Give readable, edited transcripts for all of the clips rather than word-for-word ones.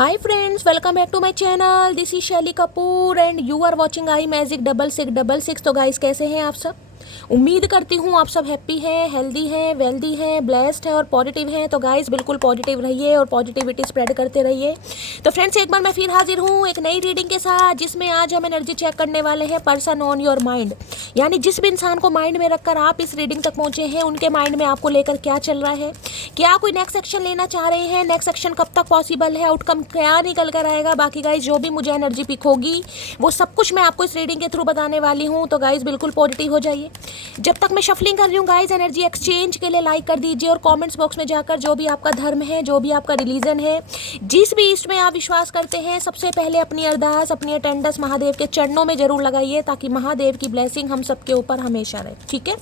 Hi friends, welcome back to my channel. This is Shelly Kapoor and you are watching I magic 6666। तो guys कैसे हैं आप सब? उम्मीद करती हूँ आप सब हैप्पी हैं, हेल्दी हैं, वेल्दी हैं, ब्लेस्ड हैं और पॉजिटिव हैं। तो गाइस बिल्कुल पॉजिटिव रहिए और पॉजिटिविटी स्प्रेड करते रहिए। तो फ्रेंड्स एक बार मैं फिर हाजिर हूँ एक नई रीडिंग के साथ, जिसमें आज हम एनर्जी चेक करने वाले हैं पर्सन ऑन योर माइंड। यानी जिस भी इंसान को माइंड में रखकर आप इस रीडिंग तक पहुँचे हैं, उनके माइंड में आपको लेकर क्या चल रहा है, क्या कोई नेक्स्ट एक्शन लेना चाह रहे हैं, नेक्स्ट एक्शन कब तक पॉसिबल है, आउटकम क्या निकल कर आएगा। बाकी गाइज जो भी मुझे एनर्जी पिक होगी वो सब कुछ मैं आपको इस रीडिंग के थ्रू बताने वाली हूँ। तो गाइज बिल्कुल पॉजिटिव हो जाइए। जब तक मैं शफलिंग कर रही हूँ गाइज, एनर्जी एक्सचेंज के लिए लाइक कर दीजिए और कमेंट्स बॉक्स में जाकर जो भी आपका धर्म है, जो भी आपका रिलीजन है, जिस भी ईस्ट में आप विश्वास करते हैं, सबसे पहले अपनी अरदास, अपनी अटेंडेंस महादेव के चरणों में जरूर लगाइए, ताकि महादेव की ब्लेसिंग हम सबके ऊपर हमेशा रहे। ठीक है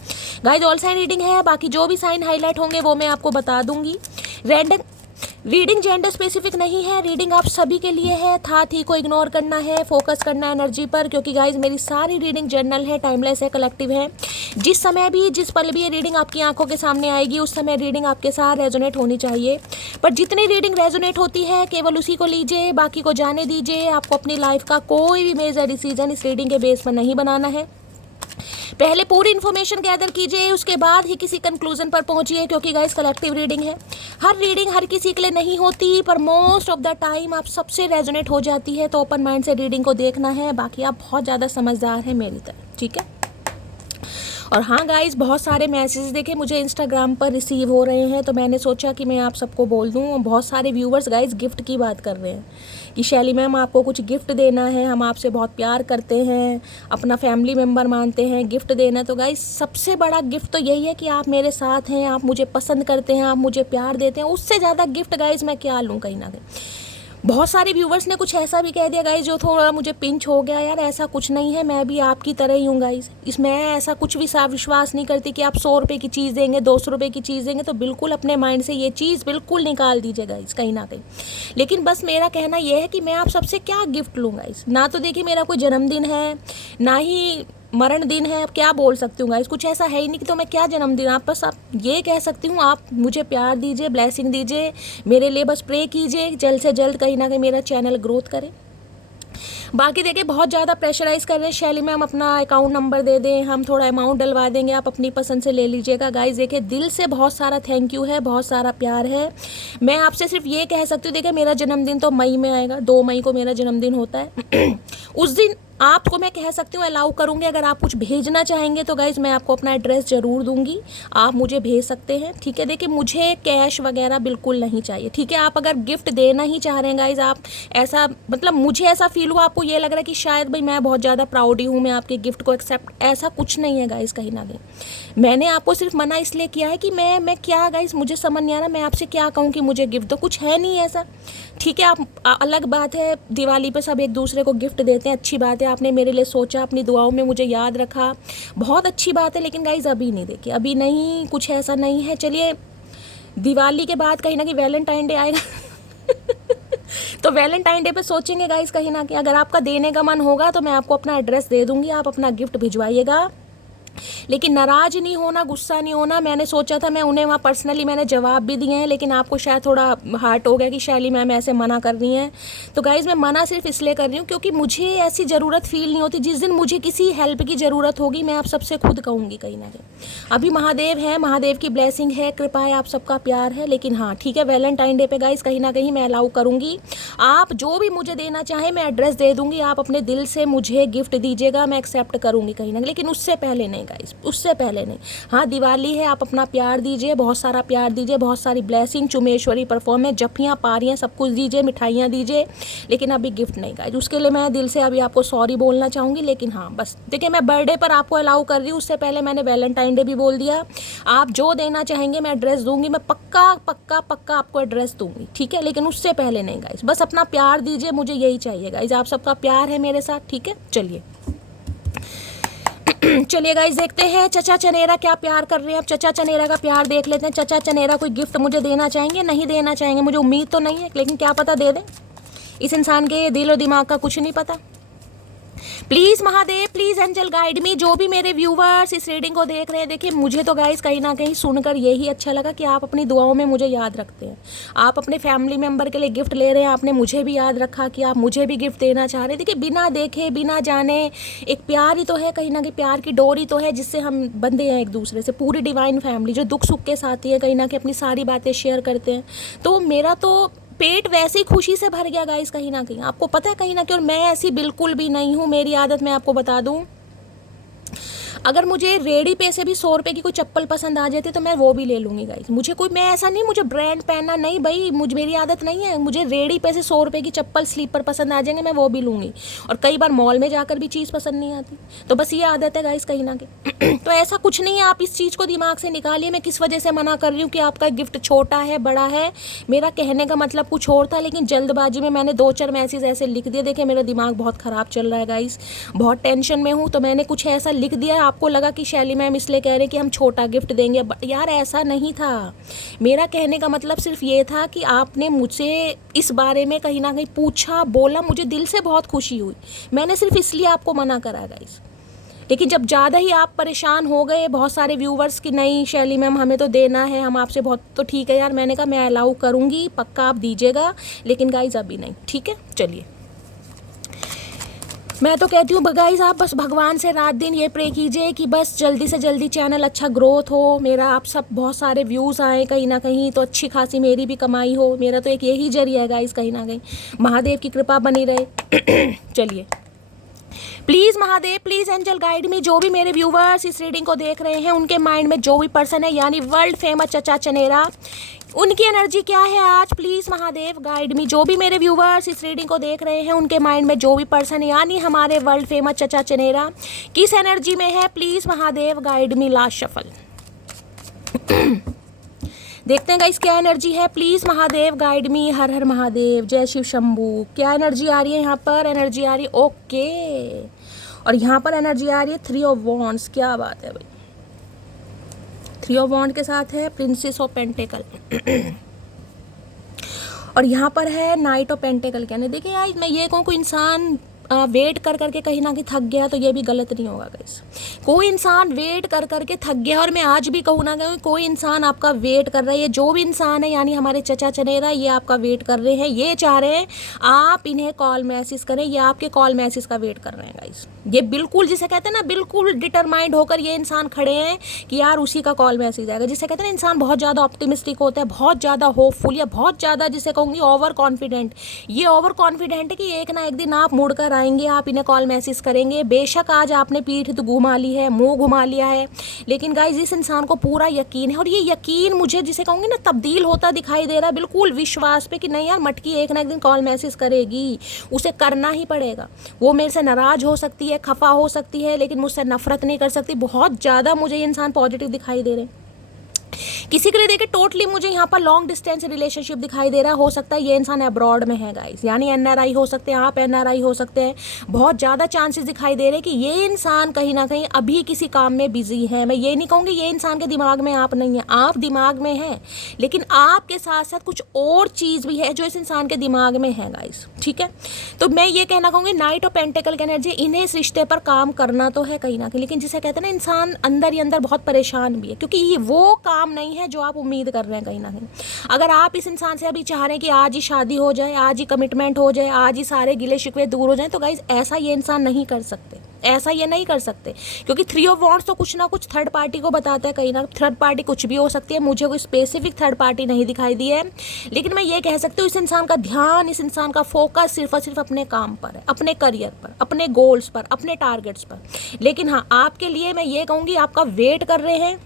गाइज, ऑल साइन रीडिंग है, बाकी जो भी साइन हाईलाइट होंगे वो मैं आपको बता दूंगी। रैंडम रीडिंग जेंडर स्पेसिफिक नहीं है, रीडिंग आप सभी के लिए है। था थी को इग्नोर करना है, फोकस करना है एनर्जी पर, क्योंकि गाइज मेरी सारी रीडिंग जनरल है, टाइमलेस है, कलेक्टिव है। जिस समय भी, जिस पल भी ये रीडिंग आपकी आंखों के सामने आएगी, उस समय रीडिंग आपके साथ रेजोनेट होनी चाहिए। पर जितनी रीडिंग रेजोनेट होती है केवल उसी को लीजिए, बाकी को जाने दीजिए। आपको अपनी लाइफ का कोई भी मेजर डिसीजन इस रीडिंग के बेस पर नहीं बनाना है। पहले पूरी इन्फॉर्मेशन गैदर कीजिए, उसके बाद ही किसी कंक्लूजन पर पहुंचिए, क्योंकि गाइस कलेक्टिव रीडिंग है। हर रीडिंग हर किसी के लिए नहीं होती, पर मोस्ट ऑफ द टाइम आप सबसे रेजोनेट हो जाती है। तो ओपन माइंड से रीडिंग को देखना है। बाकी आप बहुत ज़्यादा समझदार हैं मेरी तरह, ठीक है। और हाँ गाइस, बहुत सारे मैसेज देखे मुझे इंस्टाग्राम पर रिसीव हो रहे हैं, तो मैंने सोचा कि मैं आप सबको बोल दूँ। बहुत सारे व्यूवर्स गाइस गिफ्ट की बात कर रहे हैं कि शैली मैम आपको कुछ गिफ्ट देना है, हम आपसे बहुत प्यार करते हैं, अपना फैमिली मेम्बर मानते हैं, गिफ्ट देना। तो गाइस सबसे बड़ा गिफ्ट तो यही है कि आप मेरे साथ हैं, आप मुझे पसंद करते हैं, आप मुझे प्यार देते हैं। उससे ज़्यादा गिफ्ट गाइस मैं क्या लूँ कहीं ना कहीं। बहुत सारे व्यूवर्स ने कुछ ऐसा भी कह दिया गाइस जो थोड़ा मुझे पिंच हो गया। यार ऐसा कुछ नहीं है, मैं भी आपकी तरह ही हूँ गाइस। इसमें ऐसा कुछ भी साफ विश्वास नहीं करती कि आप 100 रुपये की चीज़ देंगे, 200 रुपये की चीज़ देंगे। तो बिल्कुल अपने माइंड से ये चीज़ बिल्कुल निकाल दीजिए गाइस कहीं ना कहीं। लेकिन बस मेरा कहना यह है कि मैं आप सबसे क्या गिफ्ट लूँ गाइस। ना तो देखिए मेरा कोई जन्मदिन है, ना ही मरण दिन है। अब क्या बोल सकती हूँ गाइस, कुछ ऐसा है ही नहीं कि तो मैं क्या जन्मदिन। आप बस आप ये कह सकती हूँ, आप मुझे प्यार दीजिए, ब्लेसिंग दीजिए, मेरे लिए बस प्रे कीजिए जल्द से जल्द कहीं ना कहीं मेरा चैनल ग्रोथ करे। बाकी देखिए बहुत ज़्यादा प्रेशराइज़ कर रहे हैं शैली मैम, अपना अकाउंट नंबर दे दें, हम थोड़ा अमाउंट डलवा देंगे, आप अपनी पसंद से ले लीजिएगा। गाइस देखिए दिल से बहुत सारा थैंक यू है, बहुत सारा प्यार है। मैं आपसे सिर्फ ये कह सकती हूँ, देखिए मेरा जन्मदिन तो मई में आएगा, 2 मई को मेरा जन्मदिन होता है। उस दिन आपको मैं कह सकती हूँ अलाउ करूँगी, अगर आप कुछ भेजना चाहेंगे तो गाइज़ मैं आपको अपना एड्रेस ज़रूर दूंगी, आप मुझे भेज सकते हैं। ठीक है, देखिए मुझे कैश वगैरह बिल्कुल नहीं चाहिए। ठीक है, आप अगर गिफ्ट देना ही चाह रहे हैं गाइज़, आप ऐसा मतलब मुझे ऐसा फील हुआ, आपको ये लग रहा है कि शायद भाई मैं बहुत ज़्यादा प्राउड ही हूँ, मैं आपके गिफ्ट को एक्सेप्ट, ऐसा कुछ नहीं है गाइज़ कहीं ना कहीं। मैंने आपको सिर्फ मना इसलिए किया है कि मैं क्या गाइज़, मुझे समझ नहीं आ रहा मैं आपसे क्या कहूँ कि मुझे गिफ्ट दो, कुछ है नहीं ऐसा। ठीक है, आप अलग बात है दिवाली पे सब एक दूसरे को गिफ्ट देते हैं, अच्छी बात है, आपने मेरे लिए सोचा, अपनी दुआओं में मुझे याद रखा, बहुत अच्छी बात है। लेकिन गाइज़ अभी नहीं, देखिए अभी नहीं, कुछ ऐसा नहीं है। चलिए दिवाली के बाद कहीं ना कहीं वैलेंटाइन डे आएगा तो वैलेंटाइन डे पे सोचेंगे गाइज़ कहीं ना कहीं। अगर आपका देने का मन होगा तो मैं आपको अपना एड्रेस दे दूँगी, आप अपना गिफ्ट भिजवाइएगा। लेकिन नाराज़ नहीं होना, गुस्सा नहीं होना। मैंने सोचा था मैं उन्हें वहाँ पर्सनली मैंने जवाब भी दिए हैं, लेकिन आपको शायद थोड़ा हार्ट हो गया कि शैली मैम ऐसे मना कर रही हैं। तो गाइज़ मैं मना सिर्फ इसलिए कर रही हूँ क्योंकि मुझे ऐसी ज़रूरत फील नहीं होती। जिस दिन मुझे किसी हेल्प की ज़रूरत होगी मैं आप सबसे खुद कहूँगी कहीं ना कहीं। अभी महादेव है, महादेव की ब्लेसिंग है, कृपा है, आप सबका प्यार है। लेकिन हाँ ठीक है, वैलेंटाइन डे पे गाइज़ कहीं ना कहीं मैं अलाउ करूँगी। आप जो भी मुझे देना चाहें मैं एड्रेस दे दूँगी, आप अपने दिल से मुझे गिफ्ट दीजिएगा, मैं एक्सेप्ट करूँगी कहीं ना कहीं। लेकिन उससे पहले नहीं गाइस, उससे पहले नहीं। हाँ दिवाली है, आप अपना प्यार दीजिए, बहुत सारा प्यार दीजिए, बहुत सारी ब्लेसिंग, चुमेश्वरी परफॉर्मेंस, जफियाँ पारियाँ सब कुछ दीजिए, मिठाइयाँ दीजिए, लेकिन अभी गिफ्ट नहीं गाइस। उसके लिए मैं दिल से अभी आपको सॉरी बोलना चाहूँगी। लेकिन हाँ बस देखिए मैं बर्थडे पर आपको अलाउ कर रही हूँ, उससे पहले मैंने वैलेंटाइन डे भी बोल दिया। आप जो देना चाहेंगे मैं एड्रेस दूंगी, मैं पक्का पक्का पक्का आपको एड्रेस दूंगी। ठीक है, लेकिन उससे पहले नहीं गाइस, बस अपना प्यार दीजिए, मुझे यही चाहिए गाइस, आप सबका प्यार है मेरे साथ। ठीक है, चलिए चलिए गाइस देखते हैं चचा चनेरा क्या प्यार कर रहे हैं। अब चचा चनेरा का प्यार देख लेते हैं। चचा चनेरा कोई गिफ्ट मुझे देना चाहेंगे, नहीं देना चाहेंगे, मुझे उम्मीद तो नहीं है, लेकिन क्या पता दे दें। इस इंसान के दिल और दिमाग का कुछ नहीं पता। Please Mahadev, please angel guide me. जो भी मेरे व्यूवर्स इस रीडिंग को देख रहे हैं, देखिए मुझे तो गाइस कहीं ना कहीं सुनकर यही अच्छा लगा कि आप अपनी दुआओं में मुझे याद रखते हैं। आप अपने फैमिली मेम्बर के लिए गिफ्ट ले रहे हैं, आपने मुझे भी याद रखा कि आप मुझे भी गिफ्ट देना चाह रहे हैं। देखिए बिना देखे बिना जाने एक प्यार ही तो है, कहीं ना कहीं प्यार की डोरी तो है जिससे हम बंधे हैं एक दूसरे से। पूरी डिवाइन फैमिली जो दुख सुख के साथी है, कहीं ना कहीं अपनी सारी बातें शेयर करते हैं। तो मेरा तो पेट वैसे ही खुशी से भर गया गाइस, कहीं ना कहीं आपको पता है कहीं ना कहीं। और मैं ऐसी बिल्कुल भी नहीं हूँ, मेरी आदत मैं आपको बता दूँ, अगर मुझे रेडी पे से भी 100 रुपये की कोई चप्पल पसंद आ जाती तो मैं वो भी ले लूँगी गाइस। मुझे कोई, मैं ऐसा नहीं मुझे ब्रांड पहनना नहीं भाई, मेरी आदत नहीं है। मुझे रेडी पे से 100 रुपये की चप्पल स्लीपर पसंद आ जाएंगे, मैं वो भी लूँगी। और कई बार मॉल में जाकर भी चीज़ पसंद नहीं आती। तो बस ये आदत है गाइस कहीं ना कहीं। तो ऐसा कुछ नहीं है, आप इस चीज़ को दिमाग से निकालिए। मैं किस वजह से मना कर रही हूँ कि आपका गिफ्ट छोटा है बड़ा है, मेरा कहने का मतलब कुछ और था, लेकिन जल्दबाजी में मैंने 2-4 मैसेज ऐसे लिख दिए। देखिए मेरा दिमाग बहुत ख़राब चल रहा है गाइस, बहुत टेंशन में हूँ, तो मैंने कुछ ऐसा लिख दिया। आपको लगा कि शैली मैम इसलिए कह रहे हैं कि हम छोटा गिफ्ट देंगे, बट यार ऐसा नहीं था। मेरा कहने का मतलब सिर्फ ये था कि आपने मुझसे इस बारे में कहीं ना कहीं पूछा, बोला, मुझे दिल से बहुत खुशी हुई। मैंने सिर्फ इसलिए आपको मना करा गाइस। लेकिन जब ज़्यादा ही आप परेशान हो गए, बहुत सारे व्यूवर्स की नहीं शैली मैम हमें तो देना है, हम आपसे बहुत, तो ठीक है यार, मैंने कहा मैं अलाउ करूँगी, पक्का आप दीजिएगा, लेकिन गाइस अभी नहीं, ठीक है। चलिए मैं तो कहती हूँ गाइस, आप बस भगवान से रात दिन ये प्रे कीजिए कि बस जल्दी से जल्दी चैनल अच्छा ग्रोथ हो, मेरा आप सब बहुत सारे व्यूज़ आए कहीं ना कहीं, तो अच्छी खासी मेरी भी कमाई हो। मेरा तो एक यही जरिया है गाइस, कहीं ना कहीं महादेव की कृपा बनी रहे। चलिए please Mahadev, please angel guide में। जो भी मेरे व्यूवर्स इस रीडिंग को देख रहे हैं, उनके माइंड में जो भी पर्सन है, यानी वर्ल्ड फेमस चचा चनेरा, उनकी एनर्जी क्या है आज, प्लीज़ महादेव गाइड मी। जो भी मेरे व्यूवर्स इस रीडिंग को देख रहे हैं, उनके माइंड में जो भी पर्सन है, यानी हमारे वर्ल्ड फेमस चचा चनेरा, किस एनर्जी में है, please Mahadev guide me. Last shuffle देखते हैं गाइस क्या एनर्जी है, प्लीज़ महादेव गाइड मी। हर हर महादेव, जय शिव शंभू। क्या एनर्जी आ रही है यहाँ पर, एनर्जी आ रही है ओके, और यहाँ पर एनर्जी आ रही है 3 ऑफ वॉन्ड्स। क्या बात है भाई, 3 ऑफ वॉन्ड के साथ है प्रिंसेस ऑफ पेंटिकल और यहाँ पर है नाइट ऑफ पेंटिकल। कहने देखिए यार, मैं ये कहूँ कोई इंसान वेट कर करके कहीं ना कहीं थक गया तो ये भी गलत नहीं होगा गाइस। कोई इंसान वेट कर करके थक गया, और मैं आज भी कहूँ ना कहूँ, कोई इंसान आपका वेट कर रहा है, ये जो भी इंसान है, यानी हमारे चचा चनेरा, ये आपका वेट कर रहे हैं, ये चाह रहे हैं आप इन्हें कॉल मैसेज करें, ये आपके कॉल मैसेज का वेट कर रहे हैं गाइस। ये बिल्कुल, जिसे कहते हैं ना, बिल्कुल डिटरमाइंड होकर ये इंसान खड़े हैं कि यार उसी का कॉल मैसेज आएगा। जिसे कहते हैं ना, इंसान बहुत ज़्यादा ऑप्टिमिस्टिक होता है, बहुत ज़्यादा होपफुल, या बहुत ज़्यादा जिसे कहूँगी ओवर कॉन्फिडेंट। ये ओवर कॉन्फिडेंट है कि एक ना एक दिन आप मुड़कर आएंगे, आप इन्हें कॉल मैसेज करेंगे। बेशक आज आपने पीठ तो घुमा ली है, मुंह घुमा लिया है, लेकिन गाइस इस इंसान को पूरा यकीन है, और ये यकीन मुझे जिसे कहूँगी ना तब्दील होता दिखाई दे रहा है, बिल्कुल विश्वास पे कि नहीं यार मटकी एक ना एक दिन कॉल मैसेज करेगी, उसे करना ही पड़ेगा। वो मेरे से नाराज़ हो सकती है, खफा हो सकती है, लेकिन मुझसे नफरत नहीं कर सकती। बहुत ज़्यादा मुझे ये इंसान पॉजिटिव दिखाई दे रहे हैं। किसी के लिए देखिए टोटली मुझे यहाँ पर लॉन्ग डिस्टेंस रिलेशनशिप दिखाई दे रहा है। हो सकता है ये इंसान अब्रॉड में है गाइस, यानी एनआरआई हो सकते हैं, आप एनआरआई हो सकते हैं। बहुत ज़्यादा चांसेस दिखाई दे रहे हैं कि ये इंसान कहीं ना कहीं अभी किसी काम में बिजी है। मैं ये नहीं कहूँगी ये इंसान के दिमाग में आप नहीं है, आप दिमाग में हैं, लेकिन आपके साथ साथ कुछ और चीज़ भी है जो इस इंसान के दिमाग में है गाइस, ठीक है। तो मैं ये कहना कहूँगी नाइट ऑफ पेंटिकल की एनर्जी, इन्हें इस रिश्ते पर काम करना तो है कहीं ना कहीं, लेकिन जिसे कहते हैं ना इंसान अंदर ही अंदर बहुत परेशान भी है, क्योंकि ये वो काम नहीं है जो आप उम्मीद कर रहे हैं कहीं ना कहीं। अगर आप इस इंसान से अभी चाह रहे हैं कि आज ही शादी हो जाए, आज ही कमिटमेंट हो जाए, आज ही सारे गिले शिकवे दूर हो जाएं, तो गाइस ऐसा ये इंसान नहीं कर सकते, ऐसा ये नहीं कर सकते, क्योंकि 3 ऑफ वॉन्ड्स तो कुछ ना कुछ थर्ड पार्टी को बताता है। कहीं ना थर्ड पार्टी कुछ भी हो सकती है, मुझे कोई स्पेसिफिक थर्ड पार्टी नहीं दिखाई दी है, लेकिन मैं ये कह सकती हूँ इस इंसान का ध्यान, इस इंसान का फोकस सिर्फ और सिर्फ अपने काम पर है, अपने करियर पर, अपने गोल्स पर, अपने टारगेट्स पर। लेकिन हाँ, आपके लिए मैं ये कहूँगी आपका वेट कर रहे हैं,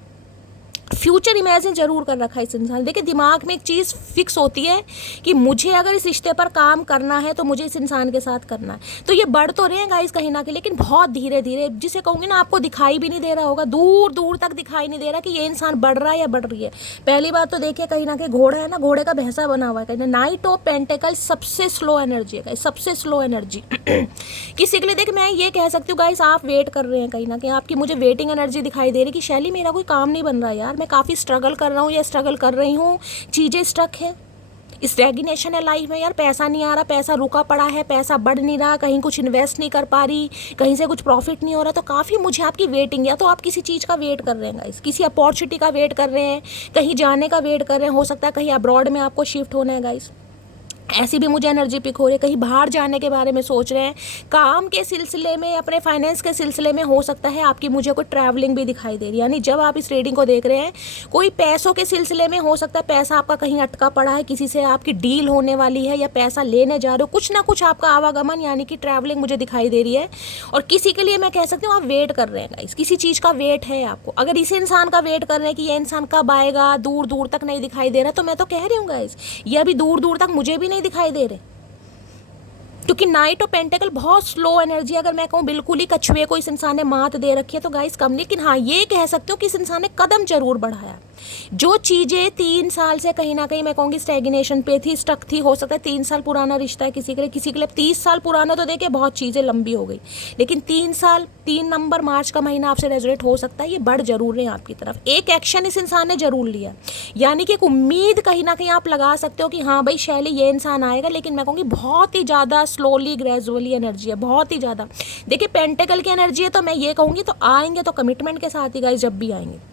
फ्यूचर इमेजिन जरूर कर रखा है इस इंसान। देखिए दिमाग में एक चीज़ फिक्स होती है कि मुझे अगर इस रिश्ते पर काम करना है तो मुझे इस इंसान के साथ करना है। तो ये बढ़ तो रहे हैं गाइस कहीं ना कहीं, लेकिन बहुत धीरे धीरे, जिसे कहूँगी ना आपको दिखाई भी नहीं दे रहा होगा, दूर दूर तक दिखाई नहीं दे रहा कि ये इंसान बढ़ रहा है या बढ़ रही है। पहली बात तो देखिए कहीं ना कहीं घोड़ा है ना, घोड़े का भैंसा बना हुआ है कहीं ना। नाइट ऑफ पेंटिकल सबसे स्लो एनर्जी है गाइस, सबसे स्लो एनर्जी किसी के लिए। देखिए मैं ये कह सकती हूँ गाइस आप वेट कर रहे हैं कहीं ना कहीं, आपकी मुझे वेटिंग एनर्जी दिखाई दे रही कि शैली मेरा कोई काम नहीं बन रहा यार, मैं काफ़ी स्ट्रगल कर रहा हूँ या स्ट्रगल कर रही हूँ, चीज़ें स्ट्रक है। स्टैग्नेशन है लाइफ में, यार पैसा नहीं आ रहा, पैसा रुका पड़ा है, पैसा बढ़ नहीं रहा, कहीं कुछ इन्वेस्ट नहीं कर पा रही, कहीं से कुछ प्रॉफिट नहीं हो रहा, तो काफ़ी मुझे आपकी वेटिंग, या तो आप किसी चीज़ का वेट कर रहे हैं गाइस, किसी अपॉर्चुनिटी का वेट कर रहे हैं, कहीं जाने का वेट कर रहे हैं, हो सकता है कहीं अब्रॉड में आपको शिफ्ट होना है गाइस, ऐसी भी मुझे एनर्जी पिक हो रही है, कहीं बाहर जाने के बारे में सोच रहे हैं, काम के सिलसिले में, अपने फाइनेंस के सिलसिले में, हो सकता है आपकी मुझे कोई ट्रैवलिंग भी दिखाई दे रही है। यानी जब आप इस रीडिंग को देख रहे हैं, कोई पैसों के सिलसिले में हो सकता है पैसा आपका कहीं अटका पड़ा है, किसी से आपकी डील होने वाली है, या पैसा लेने जा रहे हो, कुछ ना कुछ आपका आवागमन यानी कि ट्रैवलिंग मुझे दिखाई दे रही है। और किसी के लिए मैं कह सकती हूँ आप वेट कर रहे हैं गाइस, किसी चीज़ का वेट है आपको। अगर इस इंसान का वेट कर रहे हैं कि ये इंसान कब आएगा, दूर दूर तक नहीं दिखाई दे रहा, तो मैं तो कह रही हूँ गाइस, ये अभी दूर दूर तक मुझे भी नहीं दिखाई दे रहे, क्योंकि नाइट ऑफ पेंटिकल बहुत स्लो एनर्जी, अगर मैं कहूँ बिल्कुल ही कछुए को इस इंसान ने मात दे रखी है तो गाइस कम। लेकिन हाँ ये कह सकते हो कि इस इंसान ने कदम जरूर बढ़ाया। जो चीज़ें 3 साल से कहीं ना कहीं मैं कहूँगी स्टैग्नेशन पे थी, स्टक थी, हो सकता है 3 साल पुराना रिश्ता है किसी के लिए 30 साल पुराना, तो देखिए बहुत चीज़ें लंबी हो गई, लेकिन 3 साल 3 नंबर मार्च का महीना आपसे रेजोनेट हो सकता है, ये बढ़ जरूर रहे हैं आपकी तरफ। एक एक्शन इस इंसान ने जरूर लिया, यानी कि एक उम्मीद कहीं ना कहीं आप लगा सकते हो कि हाँ भाई शैली ये इंसान आएगा, लेकिन मैं कहूँगी बहुत ही ज़्यादा स्लोली ग्रेजुअली एनर्जी है, बहुत ही ज़्यादा। देखिए पेंटिकल की एनर्जी है, तो मैं ये कहूँगी तो आएंगे तो कमिटमेंट के साथ ही गाइस, जब भी आएंगे।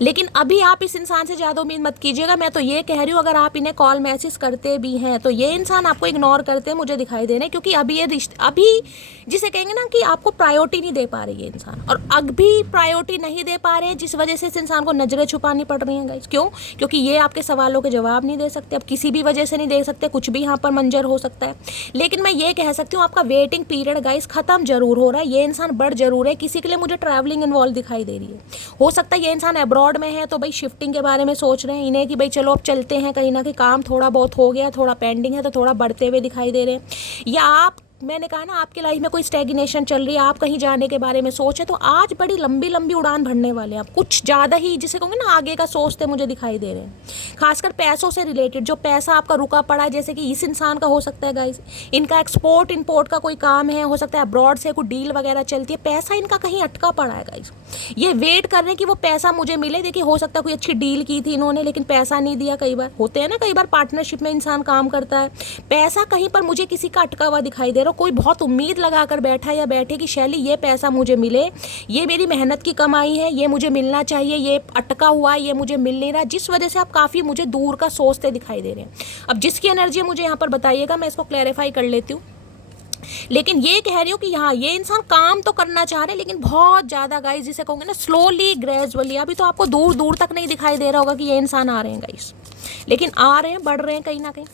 लेकिन अभी आप इस इंसान से ज़्यादा उम्मीद मत कीजिएगा। मैं तो ये कह रही हूँ अगर आप इन्हें कॉल मैसेज करते भी हैं तो ये इंसान आपको इग्नोर करते मुझे दिखाई दे रहे हैं, क्योंकि अभी ये रिश्ता, अभी जिसे कहेंगे ना कि आपको प्रायोरिटी नहीं दे पा रही है इंसान, और अभी प्रायोरिटी नहीं दे पा रहे हैं, जिस वजह से इस इंसान को नजरें छुपानी पड़ रही हैं गाइस। क्यों? क्योंकि ये आपके सवालों के जवाब नहीं दे सकते, अब किसी भी वजह से नहीं दे सकते, कुछ भी यहाँ पर मंजर हो सकता है। लेकिन मैं ये कह सकती हूँ आपका वेटिंग पीरियड गाइस खत्म जरूर हो रहा है, ये इंसान बढ़ जरूर है। किसी के लिए मुझे ट्रैवलिंग इन्वॉल्व दिखाई दे रही है, हो सकता है ये इंसान अब्रॉड में है, तो भाई शिफ्टिंग के बारे में सोच रहे हैं इन्हें कि भाई चलो अब चलते हैं, कहीं ना कहीं काम थोड़ा बहुत हो गया, थोड़ा पेंडिंग है, तो थोड़ा बढ़ते हुए दिखाई दे रहे हैं। या आप, मैंने कहा ना आपकी लाइफ में कोई स्टैग्नेशन चल रही है, आप कहीं जाने के बारे में सोचें, तो आज बड़ी लंबी लंबी उड़ान भरने वाले हैं आप, कुछ ज़्यादा ही जिसे कहूँगे ना आगे का सोचते मुझे दिखाई दे रहे हैं। खासकर पैसों से रिलेटेड, जो पैसा आपका रुका पड़ा है, जैसे कि इस इंसान का हो सकता है गाइस, इनका एक्सपोर्ट इम्पोर्ट का कोई काम है, हो सकता है अब्रॉड से कोई डील वगैरह चलती है, पैसा इनका कहीं अटका पड़ा है गाइस, ये वेट कर रहे हैं कि वो पैसा मुझे मिले। देखिए हो सकता है कोई अच्छी डील की थी इन्होंने, लेकिन पैसा नहीं दिया। कई बार होते हैं ना, कई बार पार्टनरशिप में इंसान काम करता है, पैसा कहीं पर मुझे किसी का अटका हुआ दिखाई दे रहा, कोई बहुत उम्मीद लगाकर बैठा या बैठे कि शैली ये पैसा मुझे मिले, ये मेरी मेहनत की कमाई है, ये मुझे मिलना चाहिए, ये अटका हुआ है, ये मुझे मिल नहीं रहा, जिस वजह से आप काफ़ी मुझे दूर का सोचते दिखाई दे रहे हैं। अब जिसकी एनर्जी मुझे यहाँ पर बताइएगा, मैं इसको क्लैरिफाई कर लेती हूँ। लेकिन ये कह रही हूँ कि हाँ ये इंसान काम तो करना चाह रहे हैं, लेकिन बहुत ज़्यादा गाइस जिसे कहूँगे ना स्लोली ग्रेजुअली। अभी तो आपको दूर दूर तक नहीं दिखाई दे रहा होगा कि ये इंसान आ रहे हैं गाइस, लेकिन आ रहे हैं, बढ़ रहे हैं कहीं ना कहीं।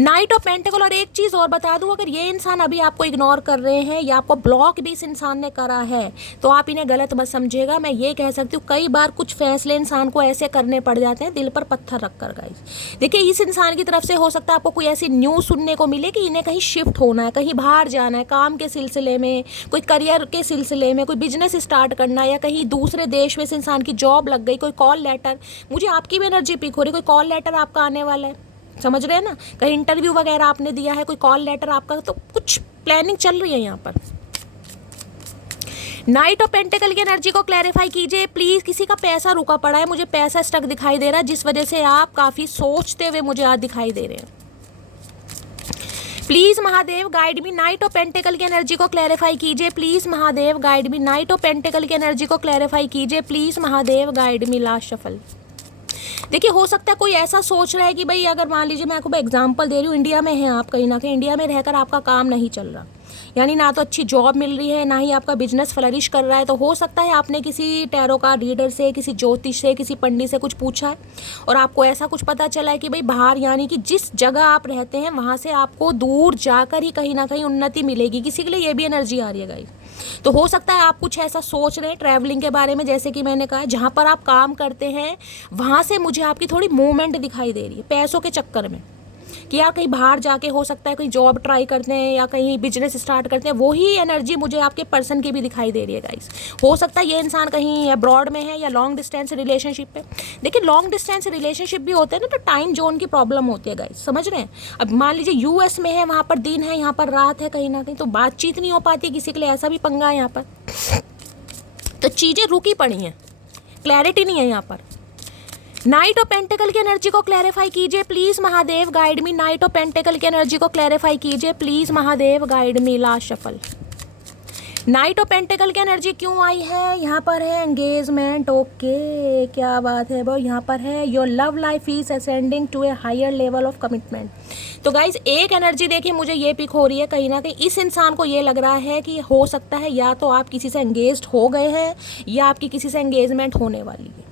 Night of pentacle. और एक चीज़ और बता दूं, अगर ये इंसान अभी आपको इग्नोर कर रहे हैं या आपको ब्लॉक भी इस इंसान ने करा है, तो आप इन्हें गलत मत समझिएगा। मैं ये कह सकती हूँ कई बार कुछ फैसले इंसान को ऐसे करने पड़ जाते हैं दिल पर पत्थर रख कर गाइस। देखिए इस इंसान की तरफ से हो सकता है आपको कोई ऐसी न्यूज़ सुनने को मिले कि इन्हें कहीं शिफ्ट होना है, कहीं बाहर जाना है, काम के सिलसिले में, कोई करियर के सिलसिले में, कोई बिजनेस स्टार्ट करना, या कहीं दूसरे देश में इस इंसान की जॉब लग गई, कोई कॉल लेटर, मुझे आपकी भी एनर्जी पिक हो रही, कोई कॉल लेटर आपका आने वाला है, समझ रहे हैं ना, कहीं इंटरव्यू वगैरह आपने दिया है, कोई कॉल लेटर आपका, तो कुछ प्लानिंग चल रही है यहाँ पर। नाइट ऑफ पेंटिकल की एनर्जी को क्लैरिफाई कीजिए प्लीज। किसी का पैसा रुका पड़ा है, मुझे पैसा स्टक दिखाई दे रहा है, जिस वजह से आप काफी सोचते हुए मुझे आज दिखाई दे रहे हैं। Please Mahadev guide me. Night of pentacle की एनर्जी को क्लैरिफाई कीजिए please Mahadev guide me. Night of pentacle की एनर्जी को क्लैरिफाई कीजिए please Mahadev guide me. Last shuffle. देखिए हो सकता है कोई ऐसा सोच रहा है कि भाई अगर मान लीजिए, मैं आपको एग्जांपल दे रही हूँ, इंडिया में हैं आप, कहीं ना कहीं इंडिया में रहकर आपका काम नहीं चल रहा, यानी ना तो अच्छी जॉब मिल रही है, ना ही आपका बिजनेस फ्लरिश कर रहा है, तो हो सकता है आपने किसी टैरो कार्ड रीडर से, किसी ज्योतिष से, किसी पंडित से कुछ पूछा है और आपको ऐसा कुछ पता चला है कि भाई बाहर, यानी कि जिस जगह आप रहते हैं वहाँ से आपको दूर जाकर ही कहीं ना कहीं उन्नति मिलेगी। किसी के लिए ये भी एनर्जी आ रही है गाइस। तो हो सकता है आप कुछ ऐसा सोच रहे हैं ट्रैवलिंग के बारे में, जैसे कि मैंने कहा जहाँ पर आप काम करते हैं वहाँ से मुझे आपकी थोड़ी मूवमेंट दिखाई दे रही है पैसों के चक्कर में, कि यार कहीं बाहर जाके हो सकता है कोई जॉब ट्राई करते हैं या कहीं बिजनेस स्टार्ट करते हैं। वही एनर्जी मुझे आपके पर्सन की भी दिखाई दे रही है गाइस। हो सकता है ये इंसान कहीं अब्रॉड में है या लॉन्ग डिस्टेंस रिलेशनशिप पे। देखिए लॉन्ग डिस्टेंस रिलेशनशिप भी होते हैं ना, तो टाइम जोन की प्रॉब्लम होती है गाइस, समझ रहे हैं। अब मान लीजिए यूएस में है, वहाँ पर दिन है, यहाँ पर रात है, कहीं ना कहीं तो बातचीत नहीं हो पाती, किसी के लिए ऐसा भी पंगा है यहाँ पर। तो चीज़ें रुकी पड़ी हैं, क्लैरिटी नहीं है यहाँ पर। नाइट ऑफ पेंटिकल की एनर्जी को क्लैरिफाई कीजिए please Mahadev, guide me. Night of pentacle की एनर्जी को क्लैरिफाई कीजिए please Mahadev, guide me. Last shuffle. Night of pentacle की एनर्जी क्यों आई है? यहाँ पर है एंगेजमेंट। ओके, क्या बात है वो। यहाँ पर है your love life is ascending to a higher level of commitment. तो गाइज एक एनर्जी देखिए मुझे ये पिक हो रही है, कहीं ना कहीं इस इंसान को ये लग रहा है कि हो सकता है या तो आप किसी से एंगेज्ड हो गए हैं या आपकी किसी से एंगेजमेंट होने वाली है।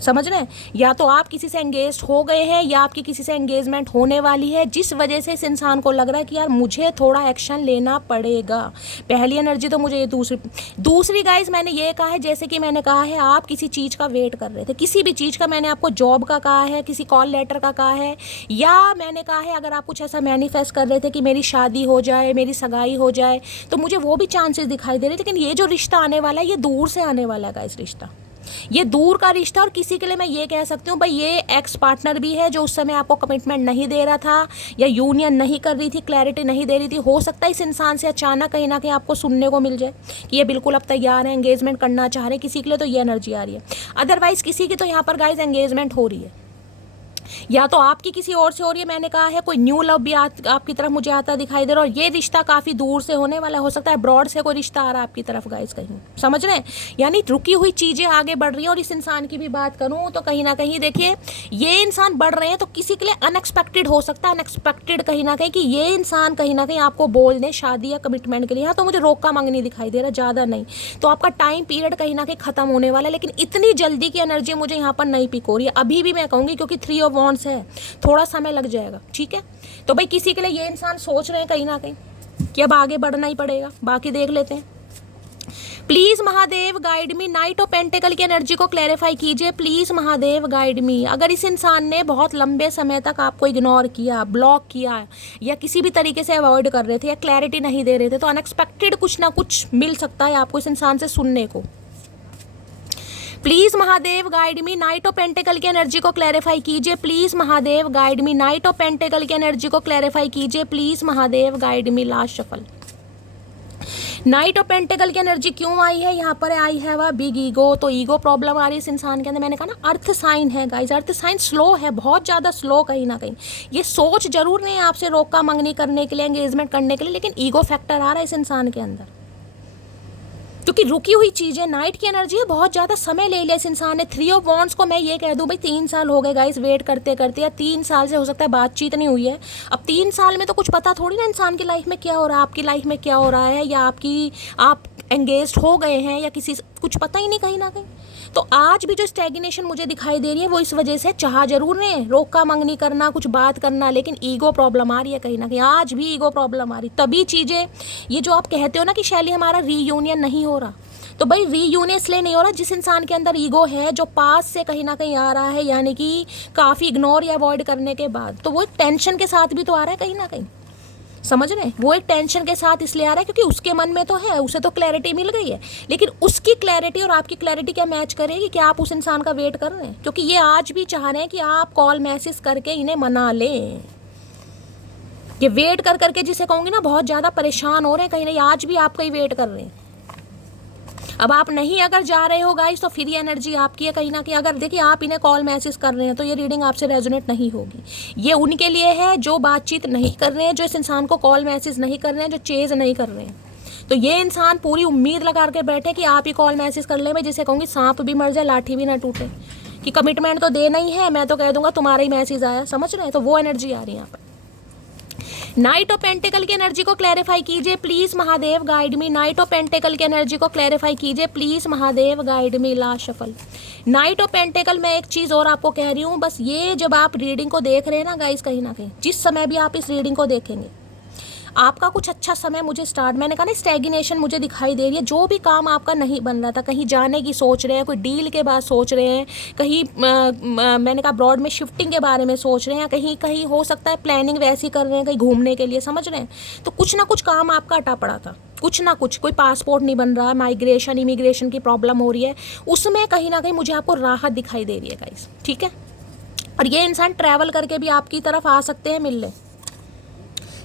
समझ रहे हैं? या तो आप किसी से एंगेज हो गए हैं या आपकी किसी से एंगेजमेंट होने वाली है, जिस वजह से इस इंसान को लग रहा है कि यार मुझे थोड़ा एक्शन लेना पड़ेगा। पहली एनर्जी तो मुझे ये दूसरी गाइज मैंने ये कहा है, जैसे कि मैंने कहा है आप किसी चीज़ का वेट कर रहे थे, किसी भी चीज़ का। मैंने आपको जॉब का कहा है, किसी कॉल लेटर का कहा है, या मैंने कहा है अगर आप कुछ ऐसा मैनिफेस्ट कर रहे थे कि मेरी शादी हो जाए, मेरी सगाई हो जाए, तो मुझे वो भी चांसेस दिखाई दे रहे। लेकिन ये जो रिश्ता आने वाला है ये दूर से आने वाला है गाइज, रिश्ता ये दूर का रिश्ता। और किसी के लिए मैं ये कह सकती हूँ भाई ये एक्स पार्टनर भी है जो उस समय आपको कमिटमेंट नहीं दे रहा था या यूनियन नहीं कर रही थी, क्लैरिटी नहीं दे रही थी। हो सकता है इस इंसान से अचानक कहीं ना कहीं आपको सुनने को मिल जाए कि ये बिल्कुल अब तैयार है, एंगेजमेंट करना चाह रहे हैं। किसी के लिए तो ये एनर्जी आ रही है। अदरवाइज किसी की तो यहाँ पर गाइज एंगेजमेंट हो रही है, या तो आपकी किसी और से हो रही है। मैंने कहा है कोई न्यू लव भी आपकी तरफ मुझे आता दिखाई दे रहा है, और ये रिश्ता काफ़ी दूर से होने वाला। हो सकता है ब्रॉड से कोई रिश्ता आ रहा है आपकी तरफ गाइस, कहीं समझ रहे हैं? यानी रुकी हुई चीज़ें आगे बढ़ रही हैं। और इस इंसान की भी बात करूँ तो कहीं ना कहीं देखिए ये इंसान बढ़ रहे हैं तो किसी के लिए अनएक्सपेक्टेड हो सकता है, अनएक्सपेक्टेड कहीं ना कहीं कि ये इंसान कहीं ना कहीं आपको बोल दें शादी या कमिटमेंट के लिए। हाँ, तो मुझे रोका मांगनी दिखाई दे रहा, ज़्यादा नहीं। तो आपका टाइम पीरियड कहीं ना कहीं खत्म होने वाला है, लेकिन इतनी जल्दी की एनर्जी मुझे यहाँ पर नहीं पिक हो रही है अभी भी। मैं कहूँगी क्योंकि 3 ऑफ वॉन्ड्स है, थोड़ा समय लग जाएगा। ठीक है, तो भाई किसी के लिए ये इंसान सोच रहे हैं कहीं ना कहीं कि अब आगे बढ़ना ही पड़ेगा। बाकी देख लेते हैं। Please Mahadev guide me. Night of pentacle की एनर्जी को क्लैरिफाई कीजिए प्लीज महादेव, गाइड मी। अगर इस इंसान ने बहुत लंबे समय तक आपको इग्नोर किया, ब्लॉक किया, या किसी भी तरीके से अवॉइड कर रहे थे या क्लैरिटी नहीं दे रहे थे, तो अनएक्सपेक्टेड कुछ ना कुछ मिल सकता है आपको इस इंसान से सुनने को। Please Mahadev guide me. Night of pentacle की एनर्जी को क्लैरिफाई कीजिए please Mahadev, guide me. Night of pentacle की एनर्जी को क्लैरिफाई कीजिए please Mahadev, guide me. Last shuffle. Night of pentacle की एनर्जी क्यों आई है? यहाँ पर आई है वह बिग ईगो। तो ईगो प्रॉब्लम आ रही है इस इंसान के अंदर। मैंने कहा ना अर्थ साइन है गाइस, अर्थ साइन स्लो है, बहुत ज़्यादा स्लो कहीं ना कहीं। ये सोच जरूर नहीं है आपसे रोका मंगनी करने के लिए, एंगेजमेंट करने के लिए, लेकिन ईगो फैक्टर आ रहा है इस इंसान के अंदर, क्योंकि रुकी हुई चीज़ें। नाइट की एनर्जी है, बहुत ज़्यादा समय ले लिया इस इंसान ने। 3 ऑफ वॉन्ड्स को मैं ये कह दूं भाई 3 साल हो गए गाइस वेट करते करते, या 3 साल से हो सकता है बातचीत नहीं हुई है। अब 3 साल में तो कुछ पता थोड़ी ना इंसान की लाइफ में क्या हो रहा है, आपकी लाइफ में क्या हो रहा है, या आप एंगेज हो गए हैं या किसी से कुछ पता ही नहीं कहीं ना कहीं। तो आज भी जो स्टैग्नेशन मुझे दिखाई दे रही है वो इस वजह से, चाह जरूर नहीं है रोका मंगनी करना, कुछ बात करना, लेकिन ईगो प्रॉब्लम आ रही है कहीं ना कहीं। आज भी ईगो प्रॉब्लम आ रही, तभी चीज़ें ये जो आप कहते हो ना कि शैली हमारा रीयूनियन नहीं हो रहा, तो भाई रीयूनियन इसलिए नहीं हो रहा जिस इंसान के अंदर ईगो है, जो पास से कहीं ना कहीं आ रहा है, यानी कि काफ़ी इग्नोर या अवॉइड करने के बाद, तो वो एक टेंशन के साथ भी तो आ रहा है कहीं ना कहीं। समझ रहे हैं? वो एक टेंशन के साथ इसलिए आ रहा है क्योंकि उसके मन में तो है, उसे तो क्लैरिटी मिल गई है, लेकिन उसकी क्लैरिटी और आपकी क्लैरिटी क्या मैच करेगी? क्या आप उस इंसान का वेट कर रहे हैं? क्योंकि ये आज भी चाह रहे हैं कि आप कॉल मैसेज करके इन्हें मना लें। ये वेट कर करके जिसे कहूँगी ना बहुत ज़्यादा परेशान हो रहे हैं कहीं ना, आज भी आपका ही वेट कर रहे हैं। अब आप नहीं अगर जा रहे हो गाइस तो फिर ये एनर्जी आपकी है कहीं ना कहीं। अगर देखिए आप इन्हें कॉल मैसेज कर रहे हैं तो ये रीडिंग आपसे रेजोनेट नहीं होगी। ये उनके लिए है जो बातचीत नहीं कर रहे हैं, जो इस इंसान को कॉल मैसेज नहीं कर रहे हैं, जो चेज नहीं कर रहे हैं। तो ये इंसान पूरी उम्मीद लगा के बैठे कि आप ही कॉल मैसेज कर ले। मैं जिसे कहूँगी सांप भी मर जाए लाठी भी ना टूटे, कि कमिटमेंट तो देना ही है, मैं तो कह दूंगा तुम्हारा ही मैसेज आया। समझ रहे हैं? तो वो एनर्जी आ रही है यहाँ पर। नाइट ऑफ पेंटिकल की एनर्जी को क्लैरिफाई कीजिए please Mahadev, guide me. Night of pentacle की एनर्जी को क्लैरिफाई कीजिए please Mahadev, guide me. Last shuffle. Night of pentacle, मैं एक चीज़ और आपको कह रही हूँ, बस ये जब आप रीडिंग को देख रहे हैं ना गाइस, कहीं ना कहीं जिस समय भी आप इस रीडिंग को देखेंगे आपका कुछ अच्छा समय मुझे स्टार्ट, मैंने कहा ना स्टैग्नेशन मुझे दिखाई दे रही है। जो भी काम आपका नहीं बन रहा था, कहीं जाने की सोच रहे हैं, कोई डील के बाद सोच रहे हैं, कहीं मैंने कहा ब्रॉड में शिफ्टिंग के बारे में सोच रहे हैं, कहीं कहीं हो सकता है प्लानिंग वैसी कर रहे हैं कहीं घूमने के लिए। समझ रहे हैं? तो कुछ ना कुछ काम आपका अटा पड़ा था, कुछ ना कुछ, कोई पासपोर्ट नहीं बन रहा, माइग्रेशन इमिग्रेशन की प्रॉब्लम हो रही है, उसमें कहीं ना कहीं मुझे आपको राहत दिखाई दे रही है गाइस। ठीक है? और ये इंसान ट्रैवल करके भी आपकी तरफ आ सकते हैं मिलने।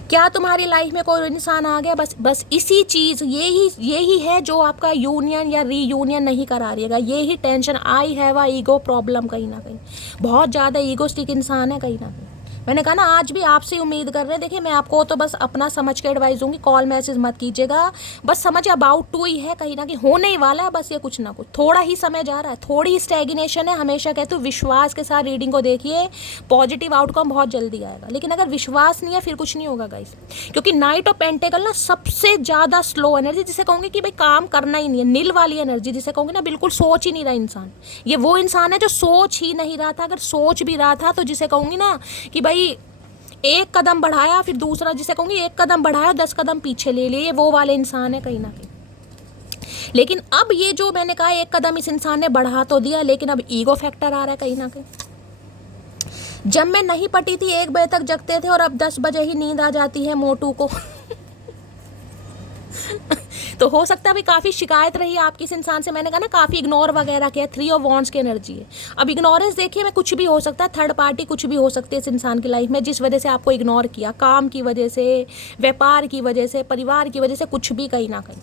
क्या तुम्हारी लाइफ में कोई इंसान आ गया, बस बस इसी चीज़, यही है जो आपका यूनियन या रीयूनियन नहीं करा रही है। यही tension, I have a ego problem, कहीं ना कहीं बहुत ज़्यादा ईगोस्टिक इंसान है कहीं ना कहीं। मैंने कहा ना, आज भी आपसे उम्मीद कर रहे हैं। देखिए, मैं आपको तो बस अपना समझ के एडवाइस दूंगी, कॉल मैसेज मत कीजिएगा, बस समझ अबाउट टू ही है, कहीं ना कहीं होने ही वाला है बस, ये कुछ ना कुछ, थोड़ा ही समय जा रहा है, थोड़ी स्टैग्नेशन है। हमेशा कहते हो विश्वास के साथ रीडिंग को देखिए, पॉजिटिव आउटकम बहुत जल्दी आएगा। लेकिन अगर विश्वास नहीं है फिर कुछ नहीं होगा गाइस, क्योंकि नाइट ऑफ पेंटेकल ना सबसे ज़्यादा स्लो एनर्जी, जिसे कहूँगी कि भाई काम करना ही नहीं है, नील वाली एनर्जी, जिसे कहूँगी ना बिल्कुल सोच ही नहीं रहा इंसान। ये वो इंसान है जो सोच ही नहीं रहा था, अगर सोच भी रहा था तो जिसे कहूँगी ना कि भाई एक कदम बढ़ाया फिर दूसरा, जिसे कहूँगी एक कदम बढ़ाया 10 कदम पीछे ले लिए, वो वाले इंसान है कहीं ना कहीं। लेकिन अब ये जो मैंने कहा, एक कदम इस इंसान ने बढ़ा तो दिया, लेकिन अब ईगो फैक्टर आ रहा है कहीं ना कहीं। जब मैं नहीं पटी थी 1 बजे तक जगते थे और अब 10 बजे ही नींद आ जाती है मोटू को। तो हो सकता है भाई काफ़ी शिकायत रही आपकी इस इंसान से, मैंने कहा ना काफ़ी इग्नोर वगैरह किया, 3 ऑफ वॉन्ड्स की एनर्जी है। अब इग्नोरेंस देखिए, मैं कुछ भी हो सकता है, थर्ड पार्टी कुछ भी हो सकती है इस इंसान की लाइफ में, जिस वजह से आपको इग्नोर किया, काम की वजह से, व्यापार की वजह से, परिवार की वजह से, कुछ भी कहीं ना कहीं।